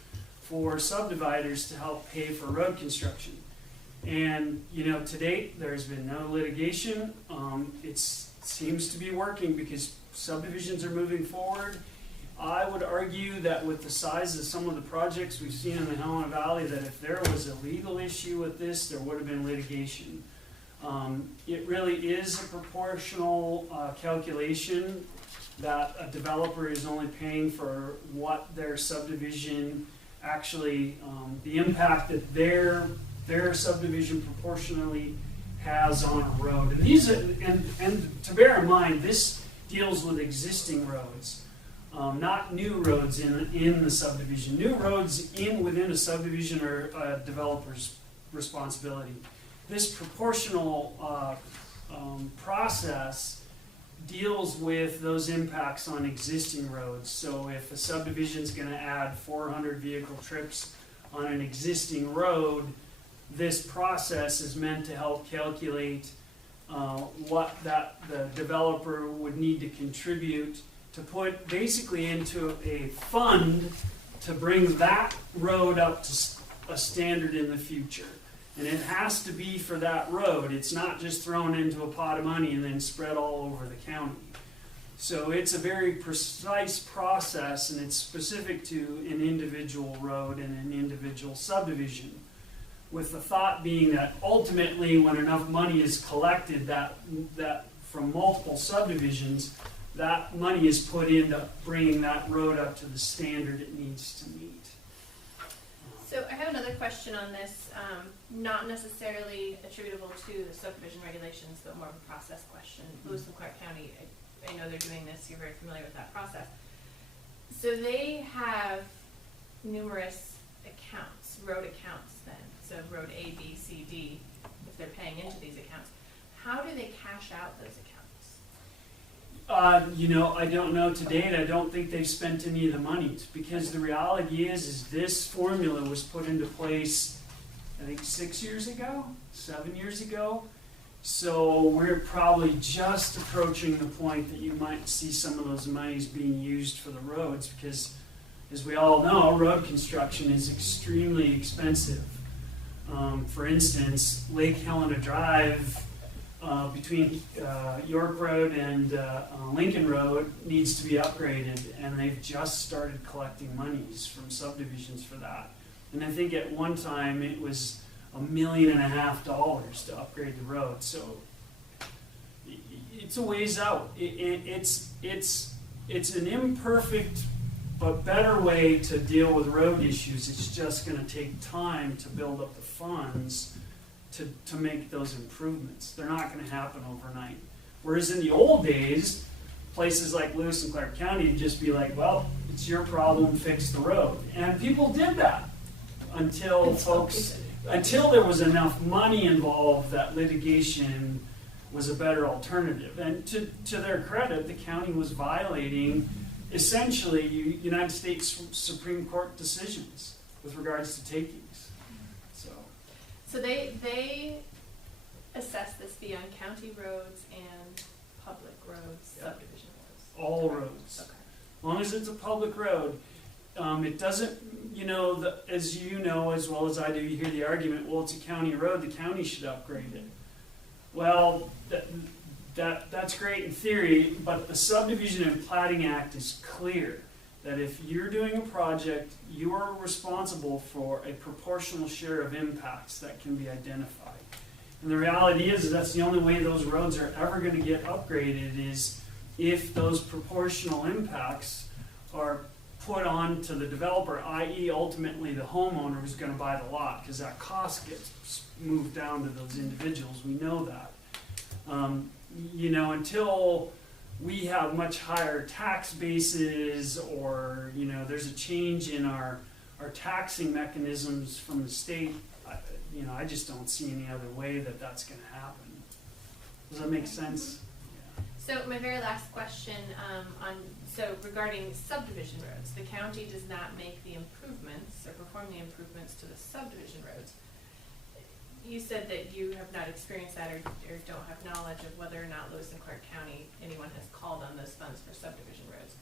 for subdividers to help pay for road construction. And, you know, to date, there's been no litigation. It seems to be working because subdivisions are moving forward. I would argue that with the size of some of the projects we've seen in the Helena Valley, that if there was a legal issue with this, there would have been litigation. It really is a proportional calculation that a developer is only paying for what their subdivision actually, the impact that their subdivision proportionally has on a road. And these are, and to bear in mind, this deals with existing roads, not new roads in the subdivision. New roads within a subdivision are a developer's responsibility. This proportional process deals with those impacts on existing roads. So if a subdivision is going to add 400 vehicle trips on an existing road, this process is meant to help calculate what the developer would need to contribute to put basically into a fund to bring that road up to a standard in the future. And it has to be for that road. It's not just thrown into a pot of money and then spread all over the county. So it's a very precise process, and it's specific to an individual road and an individual subdivision, with the thought being that ultimately when enough money is collected that from multiple subdivisions, that money is put into bringing that road up to the standard it needs to meet. So I have another question on this, not necessarily attributable to the subdivision regulations, but more of a process question. Lewis and Clark County, I know they're doing this, you're very familiar with that process. So they have numerous accounts, road accounts then, so road A, B, C, D, if they're paying into these accounts. How do they cash out those accounts? You know, I don't know to date. I don't think they've spent any of the monies, because the reality is this formula was put into place, I think 6 years ago, 7 years ago. So we're probably just approaching the point that you might see some of those monies being used for the roads, because as we all know, road construction is extremely expensive. For instance, Lake Helena Drive between York Road and Lincoln Road needs to be upgraded, and they've just started collecting monies from subdivisions for that. And I think at one time it was $1.5 million to upgrade the road. So it's a ways out. It's an imperfect but better way to deal with road issues. It's just going to take time to build up the funds to make those improvements. They're not going to happen overnight. Whereas in the old days, places like Lewis and Clark County would just be like, well, it's your problem, fix the road. And people did that until there was enough money involved that litigation was a better alternative. And to their credit, the county was violating essentially United States Supreme Court decisions with regards to takings. So they assess this beyond county roads and public roads, Yeah. subdivision roads? All roads. Okay. As long as it's a public road, it doesn't, as you know as well as I do, you hear the argument, well, it's a county road, the county should upgrade it. Well, that's great in theory, but the Subdivision and Platting Act is clear that if you're doing a project, you are responsible for a proportional share of impacts that can be identified. And the reality is that's the only way those roads are ever going to get upgraded is if those proportional impacts are put on to the developer, i.e. ultimately the homeowner who's going to buy the lot, because that cost gets moved down to those individuals. We know that. Until we have much higher tax bases or, there's a change in our taxing mechanisms from the state, I just don't see any other way that that's going to happen. Does that make sense? So my very last question regarding subdivision roads, the county does not make the improvements or perform the improvements to the subdivision roads. You said that you have not experienced that or don't have knowledge of whether or not Lewis and Clark County, anyone has called on those funds for subdivision roads.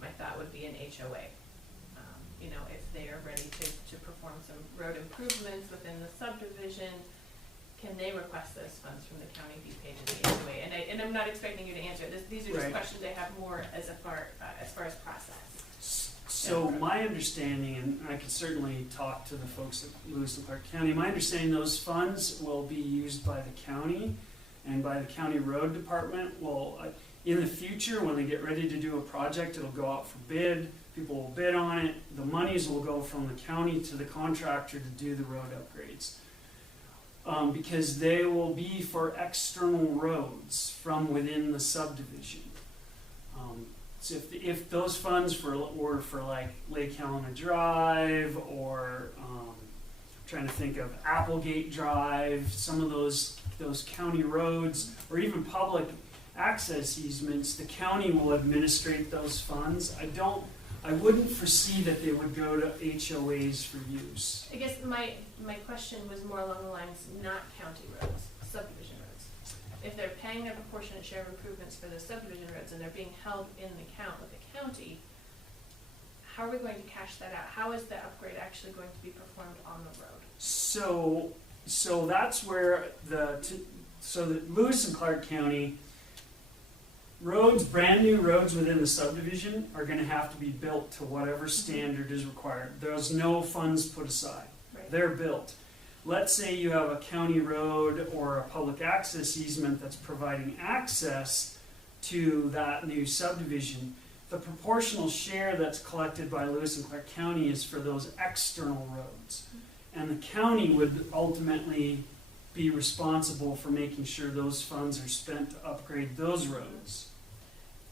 My thought would be an HOA. If they are ready to perform some road improvements within the subdivision, can they request those funds from the county be paid to the HOA? And I'm not expecting you to answer this. These are just Right. questions I have more as far as process. So my understanding, and I could certainly talk to the folks at Lewis and Clark County, my understanding those funds will be used by the county and by the county road department. Well, in the future, when they get ready to do a project, it'll go out for bid, people will bid on it, the monies will go from the county to the contractor to do the road upgrades. Because they will be for external roads from within the subdivision. So if those funds were for like Lake Helena Drive or trying to think of Applegate Drive, some of those county roads or even public access easements, the county will administrate those funds. I wouldn't foresee that they would go to HOAs for use. I guess my question was more along the lines, not county roads, subdivision roads. If they're paying their proportionate share of improvements for the subdivision roads and they're being held in the account with the county, how are we going to cash that out? How is the upgrade actually going to be performed on the road? So that's where the Lewis and Clark County roads, brand new roads within the subdivision are going to have to be built to whatever standard is required. There's no funds put aside. Right. They're built. Let's say you have a county road or a public access easement that's providing access to that new subdivision. the proportional share that's collected by Lewis and Clark County is for those external roads. And the county would ultimately be responsible for making sure those funds are spent to upgrade those roads.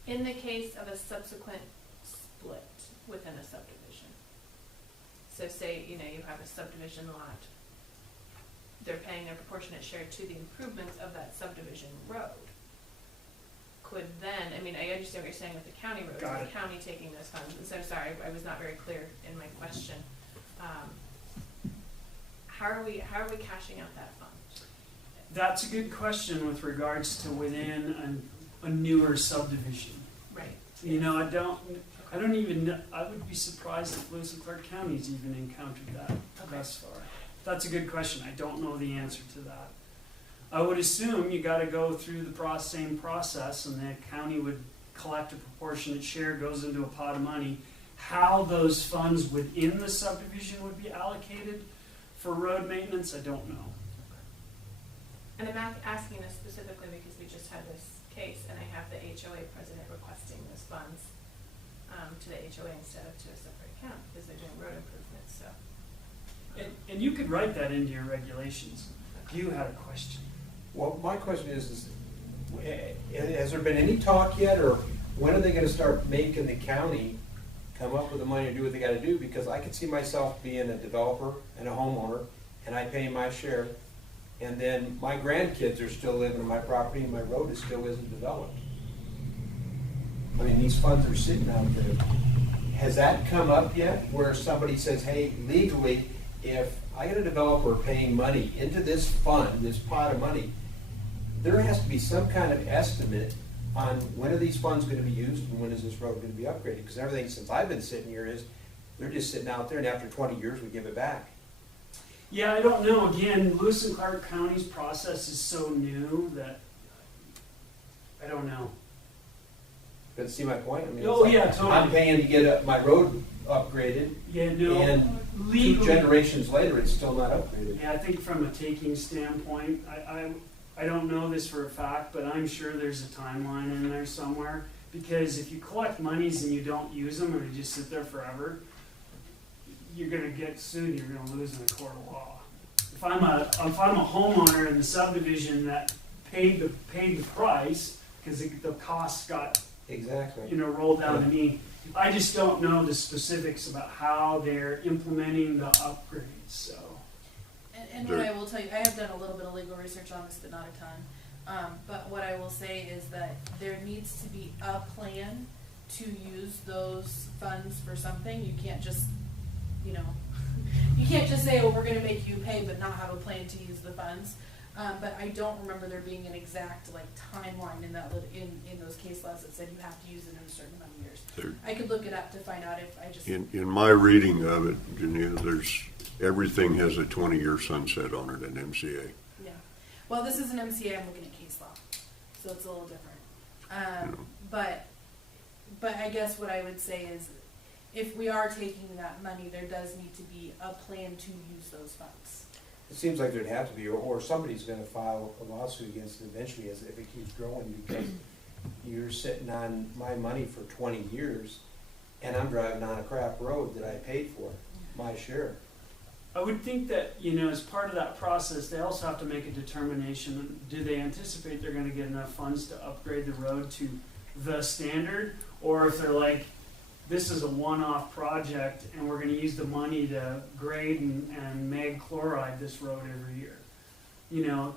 In the case of a subsequent split within a subdivision. So say, you have a subdivision lot, they're paying a proportionate share to the improvements of that subdivision road. Could then, I understand what you're saying with the county roads, Got the it. county taking those funds, and so sorry, I was not very clear in my question. How are we cashing out that fund? That's a good question with regards to within a newer subdivision. Right. I don't even know, I would be surprised if Lewis and Clark County's even encountered that thus far. That's a good question. I don't know the answer to that. I would assume you gotta go through the same process, and the county would collect a proportionate share, goes into a pot of money. How those funds within the subdivision would be allocated for road maintenance, I don't know. And I'm asking this specifically because we just had this case, and I have the HOA president requesting those funds to the HOA instead of to a separate account, because they're doing road improvements, so. And you could write that into your regulations. You had a question. Well, my question is, has there been any talk yet, or when are they gonna start making the county come up with the money to do what they gotta do? Because I could see myself being a developer and a homeowner, and I pay my share, and then my grandkids are still living on my property, and my road still isn't developed. These funds are sitting out there. Has that come up yet, where somebody says, hey, legally, if I get a developer paying money into this fund, this pot of money, there has to be some kind of estimate on when are these funds gonna be used and when is this road gonna be upgraded? Because everything since I've been sitting here is, they're just sitting out there, and after 20 years, we give it back. Yeah, I don't know. Again, Lewis and Clark County's process is so new that I don't know. But see my point? Oh, yeah, totally. I'm paying to get my road upgraded, Yeah, no. and 2 legally, generations later, it's still not upgraded. yeah, I think from a taking standpoint, I don't know this for a fact, but I'm sure there's a timeline in there somewhere. Because if you collect monies and you don't use them, or they just sit there forever, you're gonna get sued, you're gonna lose in a court of law. If I'm a homeowner in the subdivision that paid the price, because the costs got, Exactly. rolled down to me, I just don't know the specifics about how they're implementing the upgrades, so. And what I will tell you, I have done a little bit of legal research on this, but not a ton. But what I will say is that there needs to be a plan to use those funds for something. You can't just, you can't just say, oh, we're gonna make you pay, but not have a plan to use the funds. But I don't remember there being an exact timeline in that in those case laws that said you have to use it in a certain amount of years. There- I could look it up to find out if I just. In my reading of it, Janine, everything has a 20-year sunset on it in MCA. Yeah. Well, this is an MCA. I'm looking at case law, so it's a little different. But I guess what I would say is, if we are taking that money, there does need to be a plan to use those funds. It seems like there'd have to be, or somebody's gonna file a lawsuit against it eventually if it keeps growing, because you're sitting on my money for 20 years, and I'm driving on a crap road that I paid for, my share. I would think that, as part of that process, they also have to make a determination, do they anticipate they're gonna get enough funds to upgrade the road to the standard? Or if they're like, this is a one-off project and we're gonna use the money to grade and mag chloride this road every year.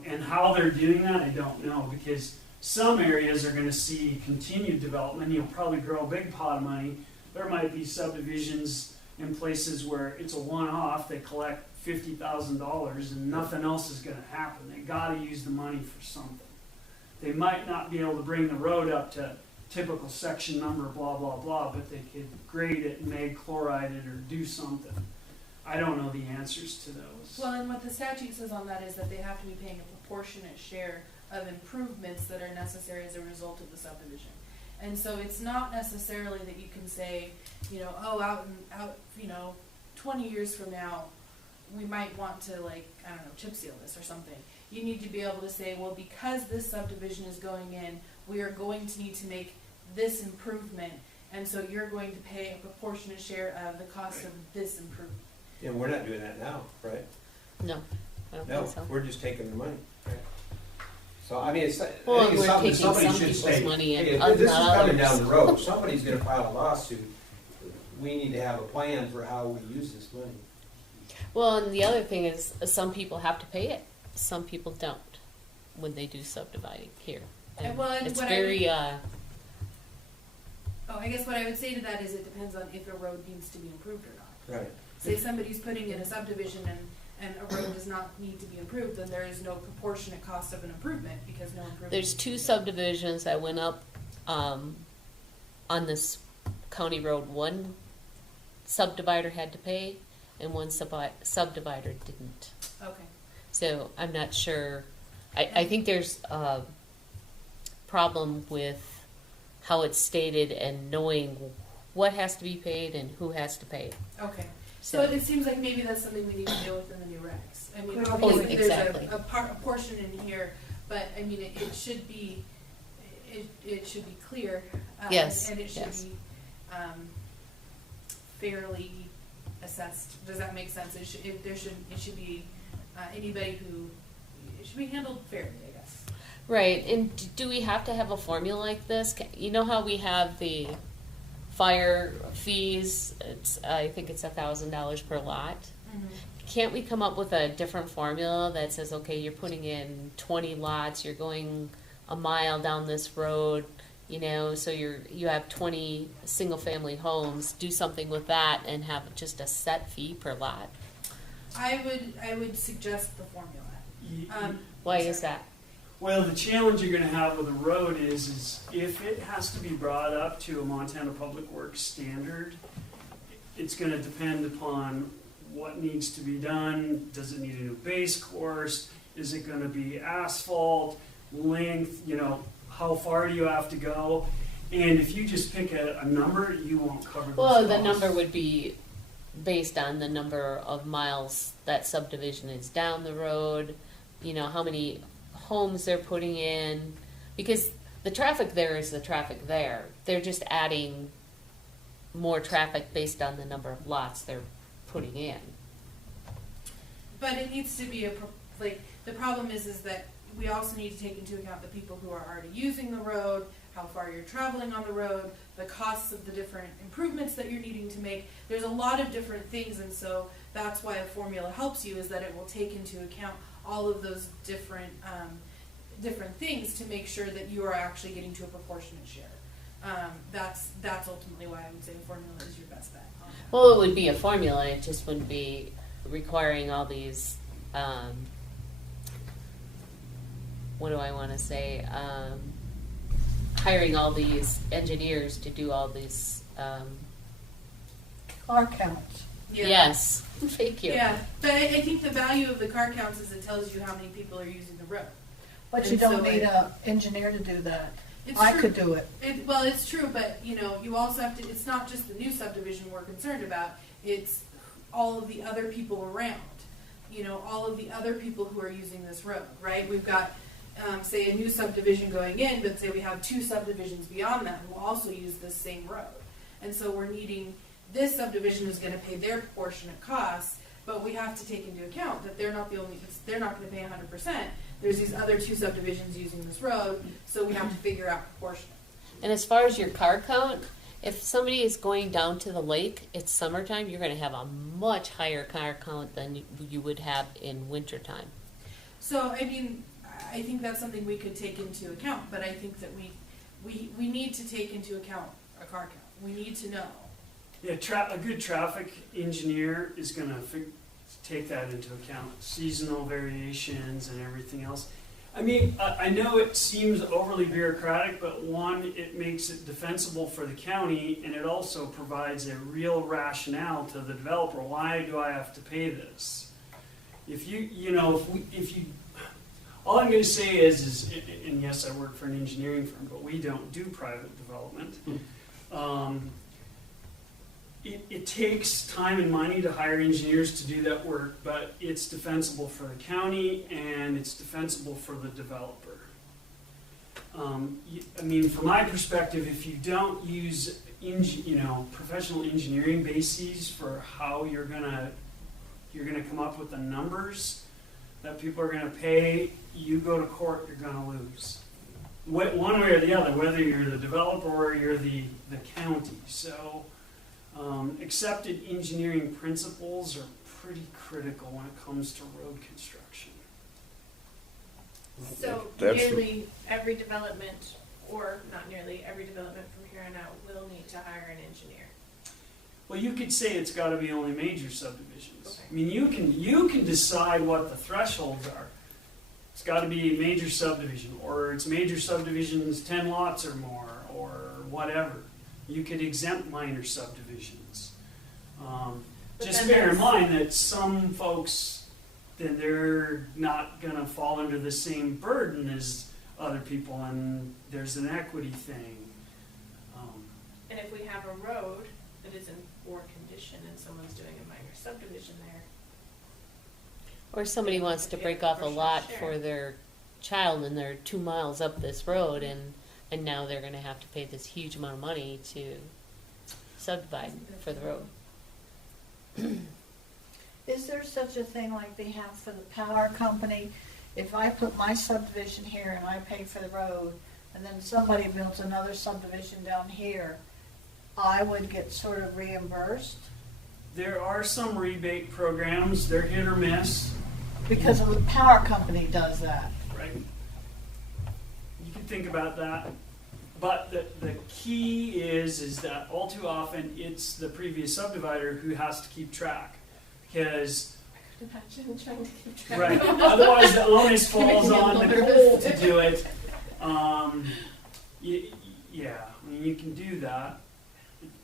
And how they're doing that, I don't know, because some areas are gonna see continued development, you'll probably grow a big pot of money. There might be subdivisions in places where it's a one-off, they collect $50,000 and nothing else is gonna happen. They gotta use the money for something. They might not be able to bring the road up to typical section number, blah, blah, blah, but they could grade it, mag chloride it, or do something. I don't know the answers to those. Well, and what the statute says on that is that they have to be paying a proportionate share of improvements that are necessary as a result of the subdivision. And so it's not necessarily that you can say, out 20 years from now, we might want to chip seal this or something. You need to be able to say, well, because this subdivision is going in, we are going to need to make this improvement, and so you're going to pay a proportionate share of the cost of this improvement. And we're not doing that now, right? No, I don't No, think so. we're just taking the money. Right? So, I mean, it's, I Well, think it's we're something taking somebody some should people's say, money and hey, if not this is coming others. down the road, somebody's gonna file a lawsuit. We need to have a plan for how we use this money. Well, and the other thing is, some people have to pay it, some people don't, when they do subdividing here. And well, and It's what very, Oh, I guess what I would say to that is it depends on if a road needs to be improved or not. Right. Say somebody's putting in a subdivision and a road does not need to be improved, then there is no proportionate cost of an improvement because no improvement. there's two subdivisions that went up, on this county road. One subdivider had to pay, and one subdivider didn't. Okay. So I'm not sure. I think there's a problem with how it's stated and knowing what has to be paid and who has to pay. Okay. So it seems like maybe that's something we need to deal with in the new regs. I mean, Oh, obviously, exactly. there's a portion in here, but I mean, it should be, it should be clear. Yes, And it should yes. be, fairly assessed. Does that make sense? It should be, anybody who, it should be handled fairly, I guess. Right, and do we have to have a formula like this? You know how we have the fire fees? I think it's $1,000 per lot. Can't we come up with a different formula that says, okay, you're putting in 20 lots, you're going a mile down this road, you know, so you have 20 single-family homes. Do something with that and have just a set fee per lot. I would suggest the formula. Why is that? Well, the challenge you're gonna have with a road is if it has to be brought up to a Montana Public Works standard, it's gonna depend upon what needs to be done. Does it need a new base course? Is it gonna be asphalt, length, you know, how far do you have to go? And if you just pick a number, you won't cover those Well, the costs. number would be based on the number of miles that subdivision is down the road, you know, how many homes they're putting in, because the traffic there is the traffic there. They're just adding more traffic based on the number of lots they're putting in. But it needs to be like, the problem is that we also need to take into account the people who are already using the road, how far you're traveling on the road, the costs of the different improvements that you're needing to make. There's a lot of different things, and so that's why a formula helps you, is that it will take into account all of those different things to make sure that you are actually getting to a proportionate share. That's ultimately why I would say a formula is your best bet on that. Well, it would be a formula, it just wouldn't be requiring all these, what do I want to say, hiring all these engineers to do all these, Car counts. Yeah. yes, thank you. Yeah, but I think the value of the car counts is it tells you how many people are using the road. But you And don't so need it- an engineer to do that. It's I true. could do it. Well, it's true, but you know, you also have to. It's not just the new subdivision we're concerned about. It's all of the other people around. You know, all of the other people who are using this road. Right? We've got, say, a new subdivision going in, but say we have 2 subdivisions beyond that who also use this same road, and so we're needing. This subdivision is going to pay their proportionate costs, but we have to take into account that they're not the only. They're not going to pay 100%. There's these other 2 subdivisions using this road, so we have to figure out proportion. And as far as your car count, if somebody is going down to the lake, it's summertime, you're going to have a much higher car count than you would have in wintertime. So, I mean, I think that's something we could take into account, but I think that we need to take into account a car count. We need to know. Yeah, a good traffic engineer is gonna take that into account, seasonal variations and everything else. I mean, I know it seems overly bureaucratic, but one, it makes it defensible for the county, and it also provides a real rationale to the developer. Why do I have to pay this? If all I'm gonna say is, and yes, I work for an engineering firm, but we don't do private development. It takes time and money to hire engineers to do that work, but it's defensible for the county and it's defensible for the developer. I mean, from my perspective, if you don't use professional engineering bases for how you're gonna come up with the numbers that people are gonna pay, you go to court, you're gonna lose. One way or the other, whether you're the developer or you're the county. So accepted engineering principles are pretty critical when it comes to road construction. So That's- nearly every development, or not nearly every development from here on out, will need to hire an engineer. Well, you could say it's got to be only major subdivisions. Okay. I mean, you can decide what the thresholds are. It's got to be a major subdivision, or it's major subdivisions 10 lots or more, or whatever. You could exempt minor subdivisions. But Just then bear in there's- mind that some folks, then they're not going to fall under the same burden as other people, and there's an equity thing. And if we have a road that is in poor condition and someone's doing a minor subdivision there, Or somebody wants to break off a For sure, lot sure. for their child and they're 2 miles up this road and now they're gonna have to pay this huge amount of money to subdivide for the road. Is there such a thing like they have for the power company? If I put my subdivision here and I pay for the road, and then somebody builds another subdivision down here, I would get sort of reimbursed? There are some rebate programs, they're hit or miss, Because of the power company does that. right? You can think about that. But the key is that all too often it's the previous subdivider who has to keep track. Because, imagine trying to keep track. right, otherwise the onus falls on the goal to do it. Yeah, I mean, you can do that.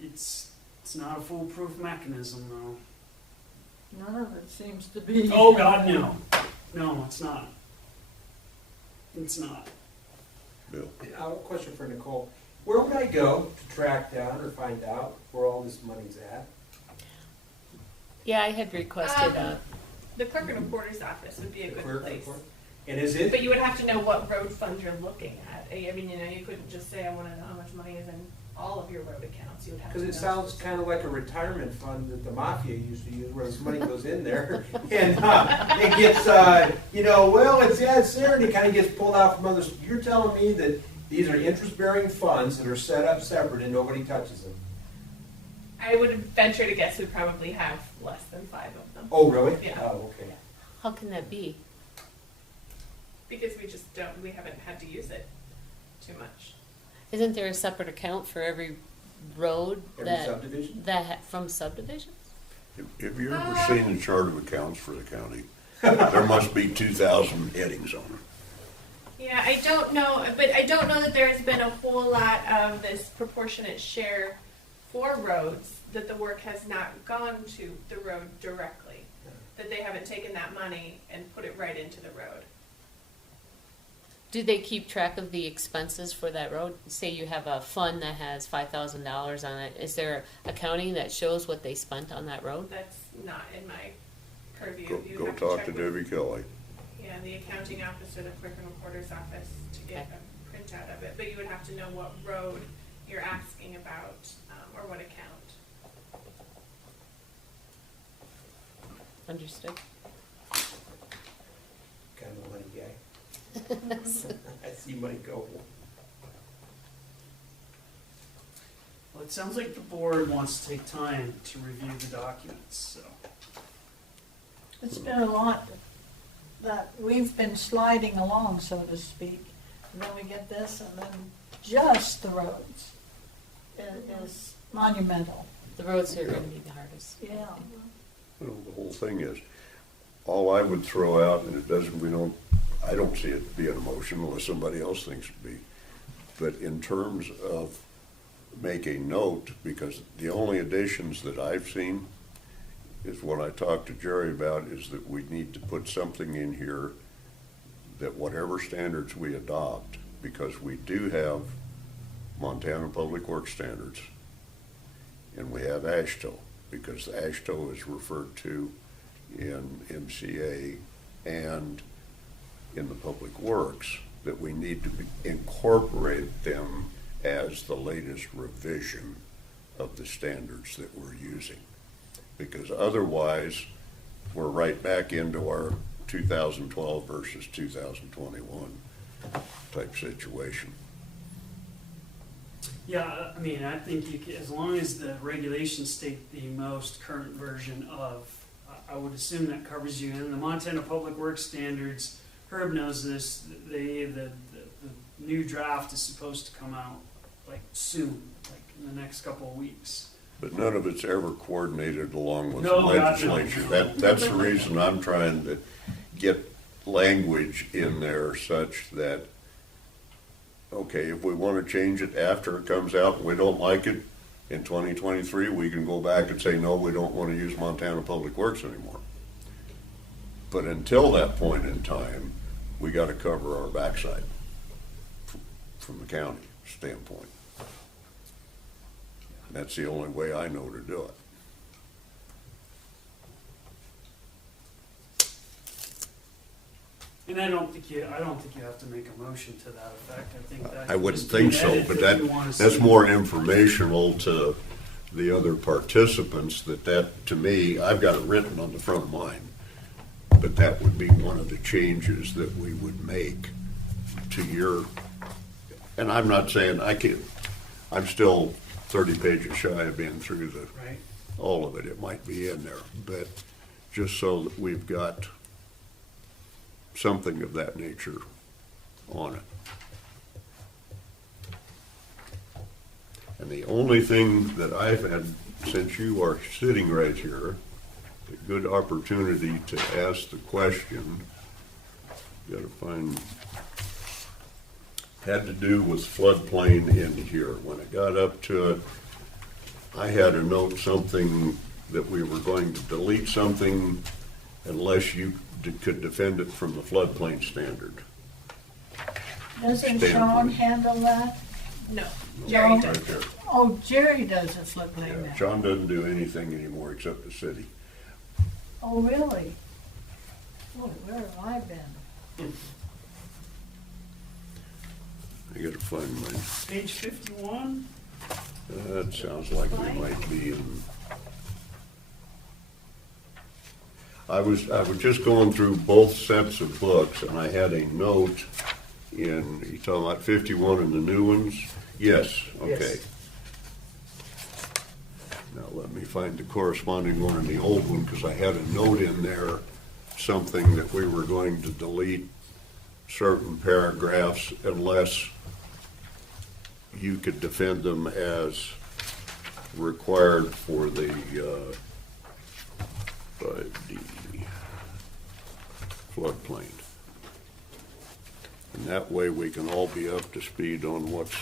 It's not a foolproof mechanism, though. None of it seems to be. Oh, God, no. No, it's not. It's not. Bill. I have a question for Nicole. Where would I go to track down or find out where all this money's at? Yeah, I had requested, The clerk and recorder's office would be a The good clerk place. report? And is it? But you would have to know what road fund you're looking at. I mean, you couldn't just say, I wanna know how much money is in all of your road accounts. You would have to Because know. it sounds kind of like a retirement fund that the mafia used to use, where this money goes in there, and it gets, well, it's there, and it kind of gets pulled out from others. You're telling me that these are interest-bearing funds that are set up separate and nobody touches them? I would venture to guess we probably have less than 5 of them. Oh, really? Yeah. Oh, okay. how can that be? Because we haven't had to use it too much. Isn't there a separate account for every road Every subdivision? from subdivisions? Have you ever seen the chart of accounts for the county? There must be 2,000 headings on it. Yeah, I don't know, but I don't know that there's been a whole lot of this proportionate share for roads, that the work has not gone to the road directly, that they haven't taken that money and put it right into the road. Do they keep track of the expenses for that road? Say you have a fund that has $5,000 on it. Is there accounting that shows what they spent on that road? That's not in my purview. Go, You'd go have talk check to with- Debbie Kelly. Yeah, the accounting office or the clerk and recorder's office to get Okay. a printout of it, but you would have to know what road you're asking about, or what account. Understood. Kind of a money guy. I see money go. Well, it sounds like the board wants to take time to review the documents, so. It's been a lot that we've been sliding along, so to speak. And then we get this, and then just the roads is monumental. The roads are going to be the hardest. Yeah. Well, the whole thing is, all I would throw out, and it doesn't, I don't see it being a motion unless somebody else thinks it be. But in terms of make a note, because the only additions that I've seen is what I talked to Jerry about, is that we need to put something in here that whatever standards we adopt, because we do have Montana Public Works standards, and we have ASHTO, because ASHTO is referred to in MCA and in the Public Works, that we need to incorporate them as the latest revision of the standards that we're using. Because otherwise, we're right back into our 2012 versus 2021 type situation. Yeah, I mean, I think as long as the regulations state the most current version of, I would assume that covers you. And the Montana Public Works Standards, Herb knows this, the new draft is supposed to come out like soon, like in the next couple of weeks. But none of it's ever coordinated along with the No, God, no. legislature. That's the reason I'm trying to get language in there such that, okay, if we want to change it after it comes out and we don't like it, in 2023, we can go back and say, no, we don't want to use Montana Public Works anymore. But until that point in time, we got to cover our backside from the county standpoint. That's the only way I know to do it. And I don't think you have to make a motion to that effect. I think that I wouldn't just be an think so, edit but that you wanna that's see. more informational to the other participants, that to me, I've got it written on the front of mine. But that would be one of the changes that we would make to your, and I'm not saying I'm still 30 pages shy of being through Right. all of it. It might be in there, but just so that we've got something of that nature on it. And the only thing that I've had, since you are sitting right here, a good opportunity to ask the question, gotta find, had to do with floodplain in here. When it got up to it, I had to note something that we were going to delete something unless you could defend it from the floodplain standard. Doesn't Standpoint. Sean handle that? No, No. Jerry does. Right there. Oh, Jerry does the floodplain Yeah, now. John doesn't do anything anymore except the city. Oh, really? Boy, where have I been? I gotta find mine. Page 51. That sounds like we might be in. I was just going through both sets of books, and I had a note in, you talking about 51 and the new ones? Yes, okay. Yes. Now let me find the corresponding one in the old one, because I had a note in there, something that we were going to delete certain paragraphs unless you could defend them as required for the 5D floodplain. And that way we can all be up to speed on what's.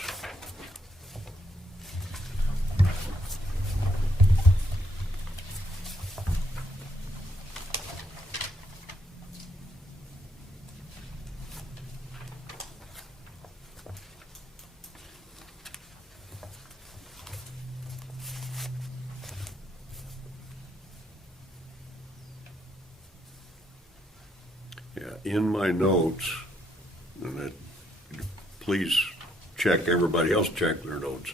Yeah, in my notes, and please check, everybody else check their notes.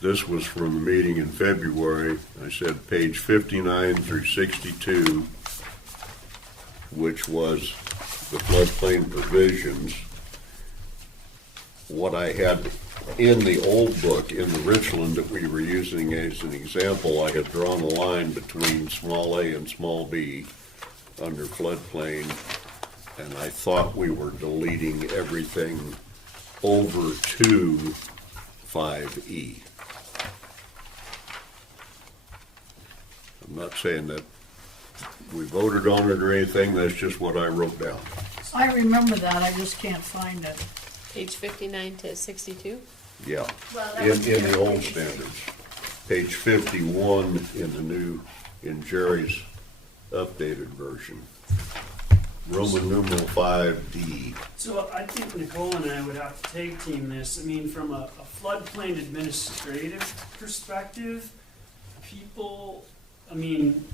This was from the meeting in February. I said page 59 through 62, which was the floodplain provisions. What I had in the old book, in the Richland that we were using as an example, I had drawn a line between small a and small b under floodplain, and I thought we were deleting everything over to 5E. I'm not saying that we voted on it or anything, that's just what I wrote down. I remember that, I just can't find it. Page 59 to 62? Yeah, Well, that in was the old Jerry's. standards. Page 51 in the new, in Jerry's updated version. Roman numeral 5D. So I think Nicole and I would have to tag team this. I mean, from a floodplain administrative perspective, people, I mean,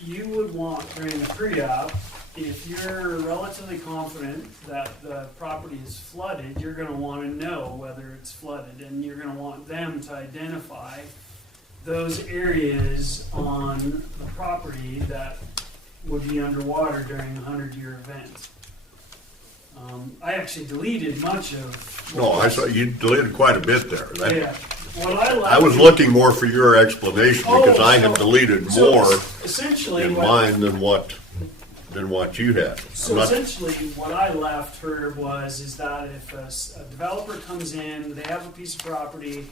you would want during the pre-app, if you're relatively confident that the property is flooded, you're gonna wanna know whether it's flooded, and you're gonna want them to identify those areas on the property that would be underwater during a 100-year event. I actually deleted much of. No, I saw, you deleted quite a bit there. That- Yeah. What I left. I was looking more for your explanation because Oh, I have so- deleted so more essentially in what- mine than what you had. I'm So not- essentially, what I left her is that if a developer comes in, they have a piece of property,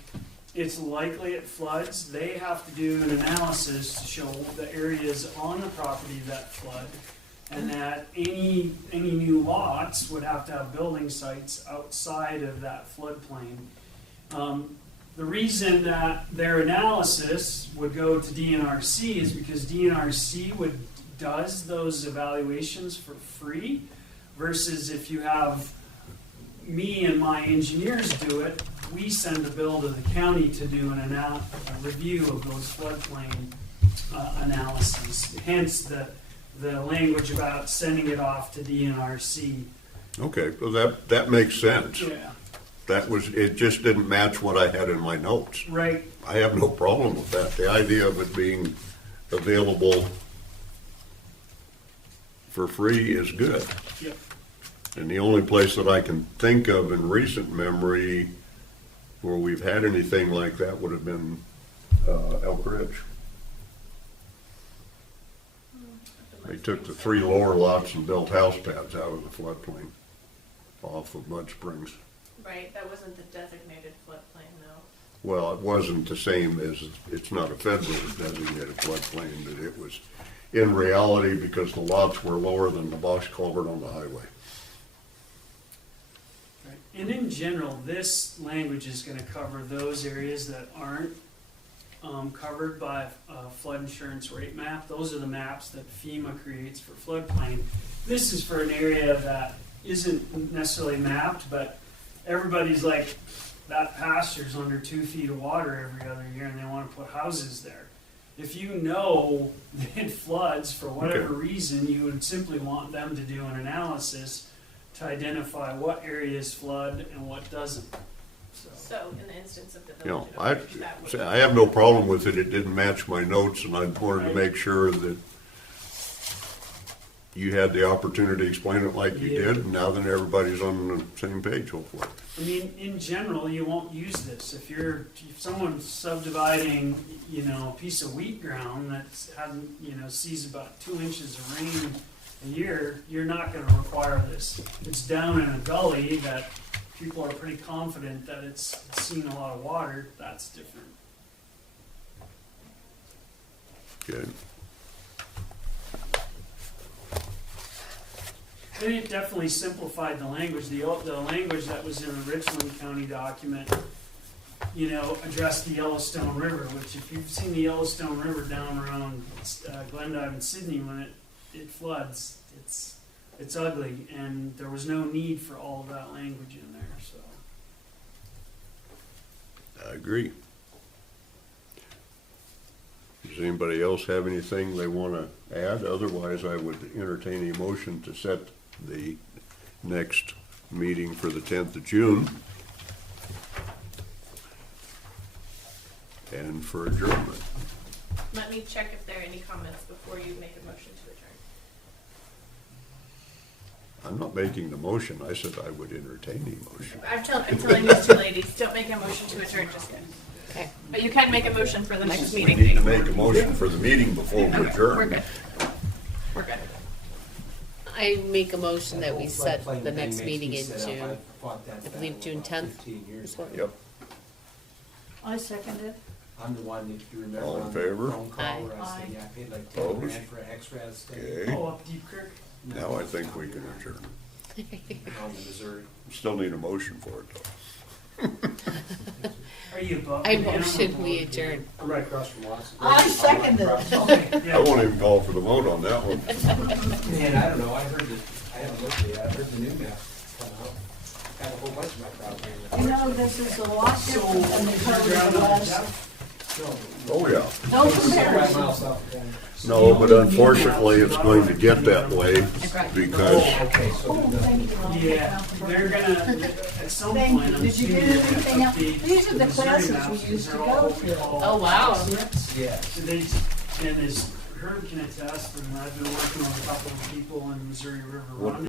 it's likely it floods, they have to do an analysis to show the areas on the property that flood, and that any new lots would have to have building sites outside of that floodplain. The reason that their analysis would go to DNRC is because DNRC does those evaluations for free, versus if you have me and my engineers do it, we send a bill to the county to do a review of those floodplain analyses. Hence the language about sending it off to DNRC. Okay, well, that makes sense. Yeah, It just didn't match what I had in my notes. right. I have no problem with that. The idea of it being available for free is good. Yep. And the only place that I can think of in recent memory where we've had anything like that would have been Elk Ridge. They took the 3 lower lots and built house pads out of the floodplain off of Mud Springs. Right, that wasn't the designated floodplain though. Well, it wasn't the same as, it's not a federally designated floodplain, but it was in reality because the lots were lower than the box culvert on the highway. Right. And in general, this language is going to cover those areas that aren't covered by a flood insurance rate map. Those are the maps that FEMA creates for floodplain. This is for an area that isn't necessarily mapped, but everybody's like, that pasture's under 2 feet of water every other year and they want to put houses there. If you know it floods for whatever Okay. reason, you would simply want them to do an analysis to identify what areas flood and what doesn't. So in the instance of the You know, village, I, of Oak, that would. I have no problem with it. It didn't match my notes and I wanted to make sure that you had the opportunity to explain it like you Yeah. did, and now then everybody's on the same page, hopefully. I mean, in general, you won't use this. If someone's subdividing, a piece of wheat ground that hasn't, sees about 2 inches of rain a year, you're not gonna require this. It's down in a gully that people are pretty confident that it's seen a lot of water, that's different. Okay. And it definitely simplified the language. The language that was in the Richland County document, addressed the Yellowstone River, which if you've seen the Yellowstone River down around Glendive and Sydney when it floods, it's ugly, and there was no need for all of that language in there, so. I agree. Does anybody else have anything they want to add? Otherwise, I would entertain a motion to set the next meeting for the 10th of June and for adjournment. Let me check if there are any comments before you make a motion to adjourn. I'm not making the motion. I said I would entertain a motion. I'm telling these two ladies, don't make a motion to adjourn just yet. Okay. But you can make a motion for the next We meeting need date. to make a motion for the meeting before we Okay, adjourn. we're good. We're good. I make a motion that we whole set floodplain the thing next makes meeting me in sit up. June. I fought that I believe battle June about 10th. 15 years ago. Yep. I second it. I'm the one that you remember All in on favor? the phone call Aye. where I Aye. said, yeah, I paid like 10 Opposed? grand for an X-ray stay Okay. Oh, up Deep Creek? Now I think we can adjourn. on the Missouri. Still need a motion for it, though. Are you above? I the animal motion we board? adjourn. I'm right across from Watson. I second it. Okay, I yeah. won't even call for the vote on that one. Man, I don't know, I heard that, I haven't looked at it, I heard the new map come out. Got a whole bunch of my property in You know, this is a lot So, different than the you're code down of on last. Jeff? Oh, yeah. Don't It's compare. 5 miles south of town. No, but unfortunately, it's going to get that way because Oh, okay, so Oh, there's thank nothing. you. Yeah, they're gonna, at some Thank point, you. I'm Did you assuming get they're gonna anything else? update These are the Missouri classes maps, we 'cause used to they're all go what we to. call Oh, wow. subnets. Yes. So they, and as Herb can attest, and I've been working with a couple of people in Missouri River What- Run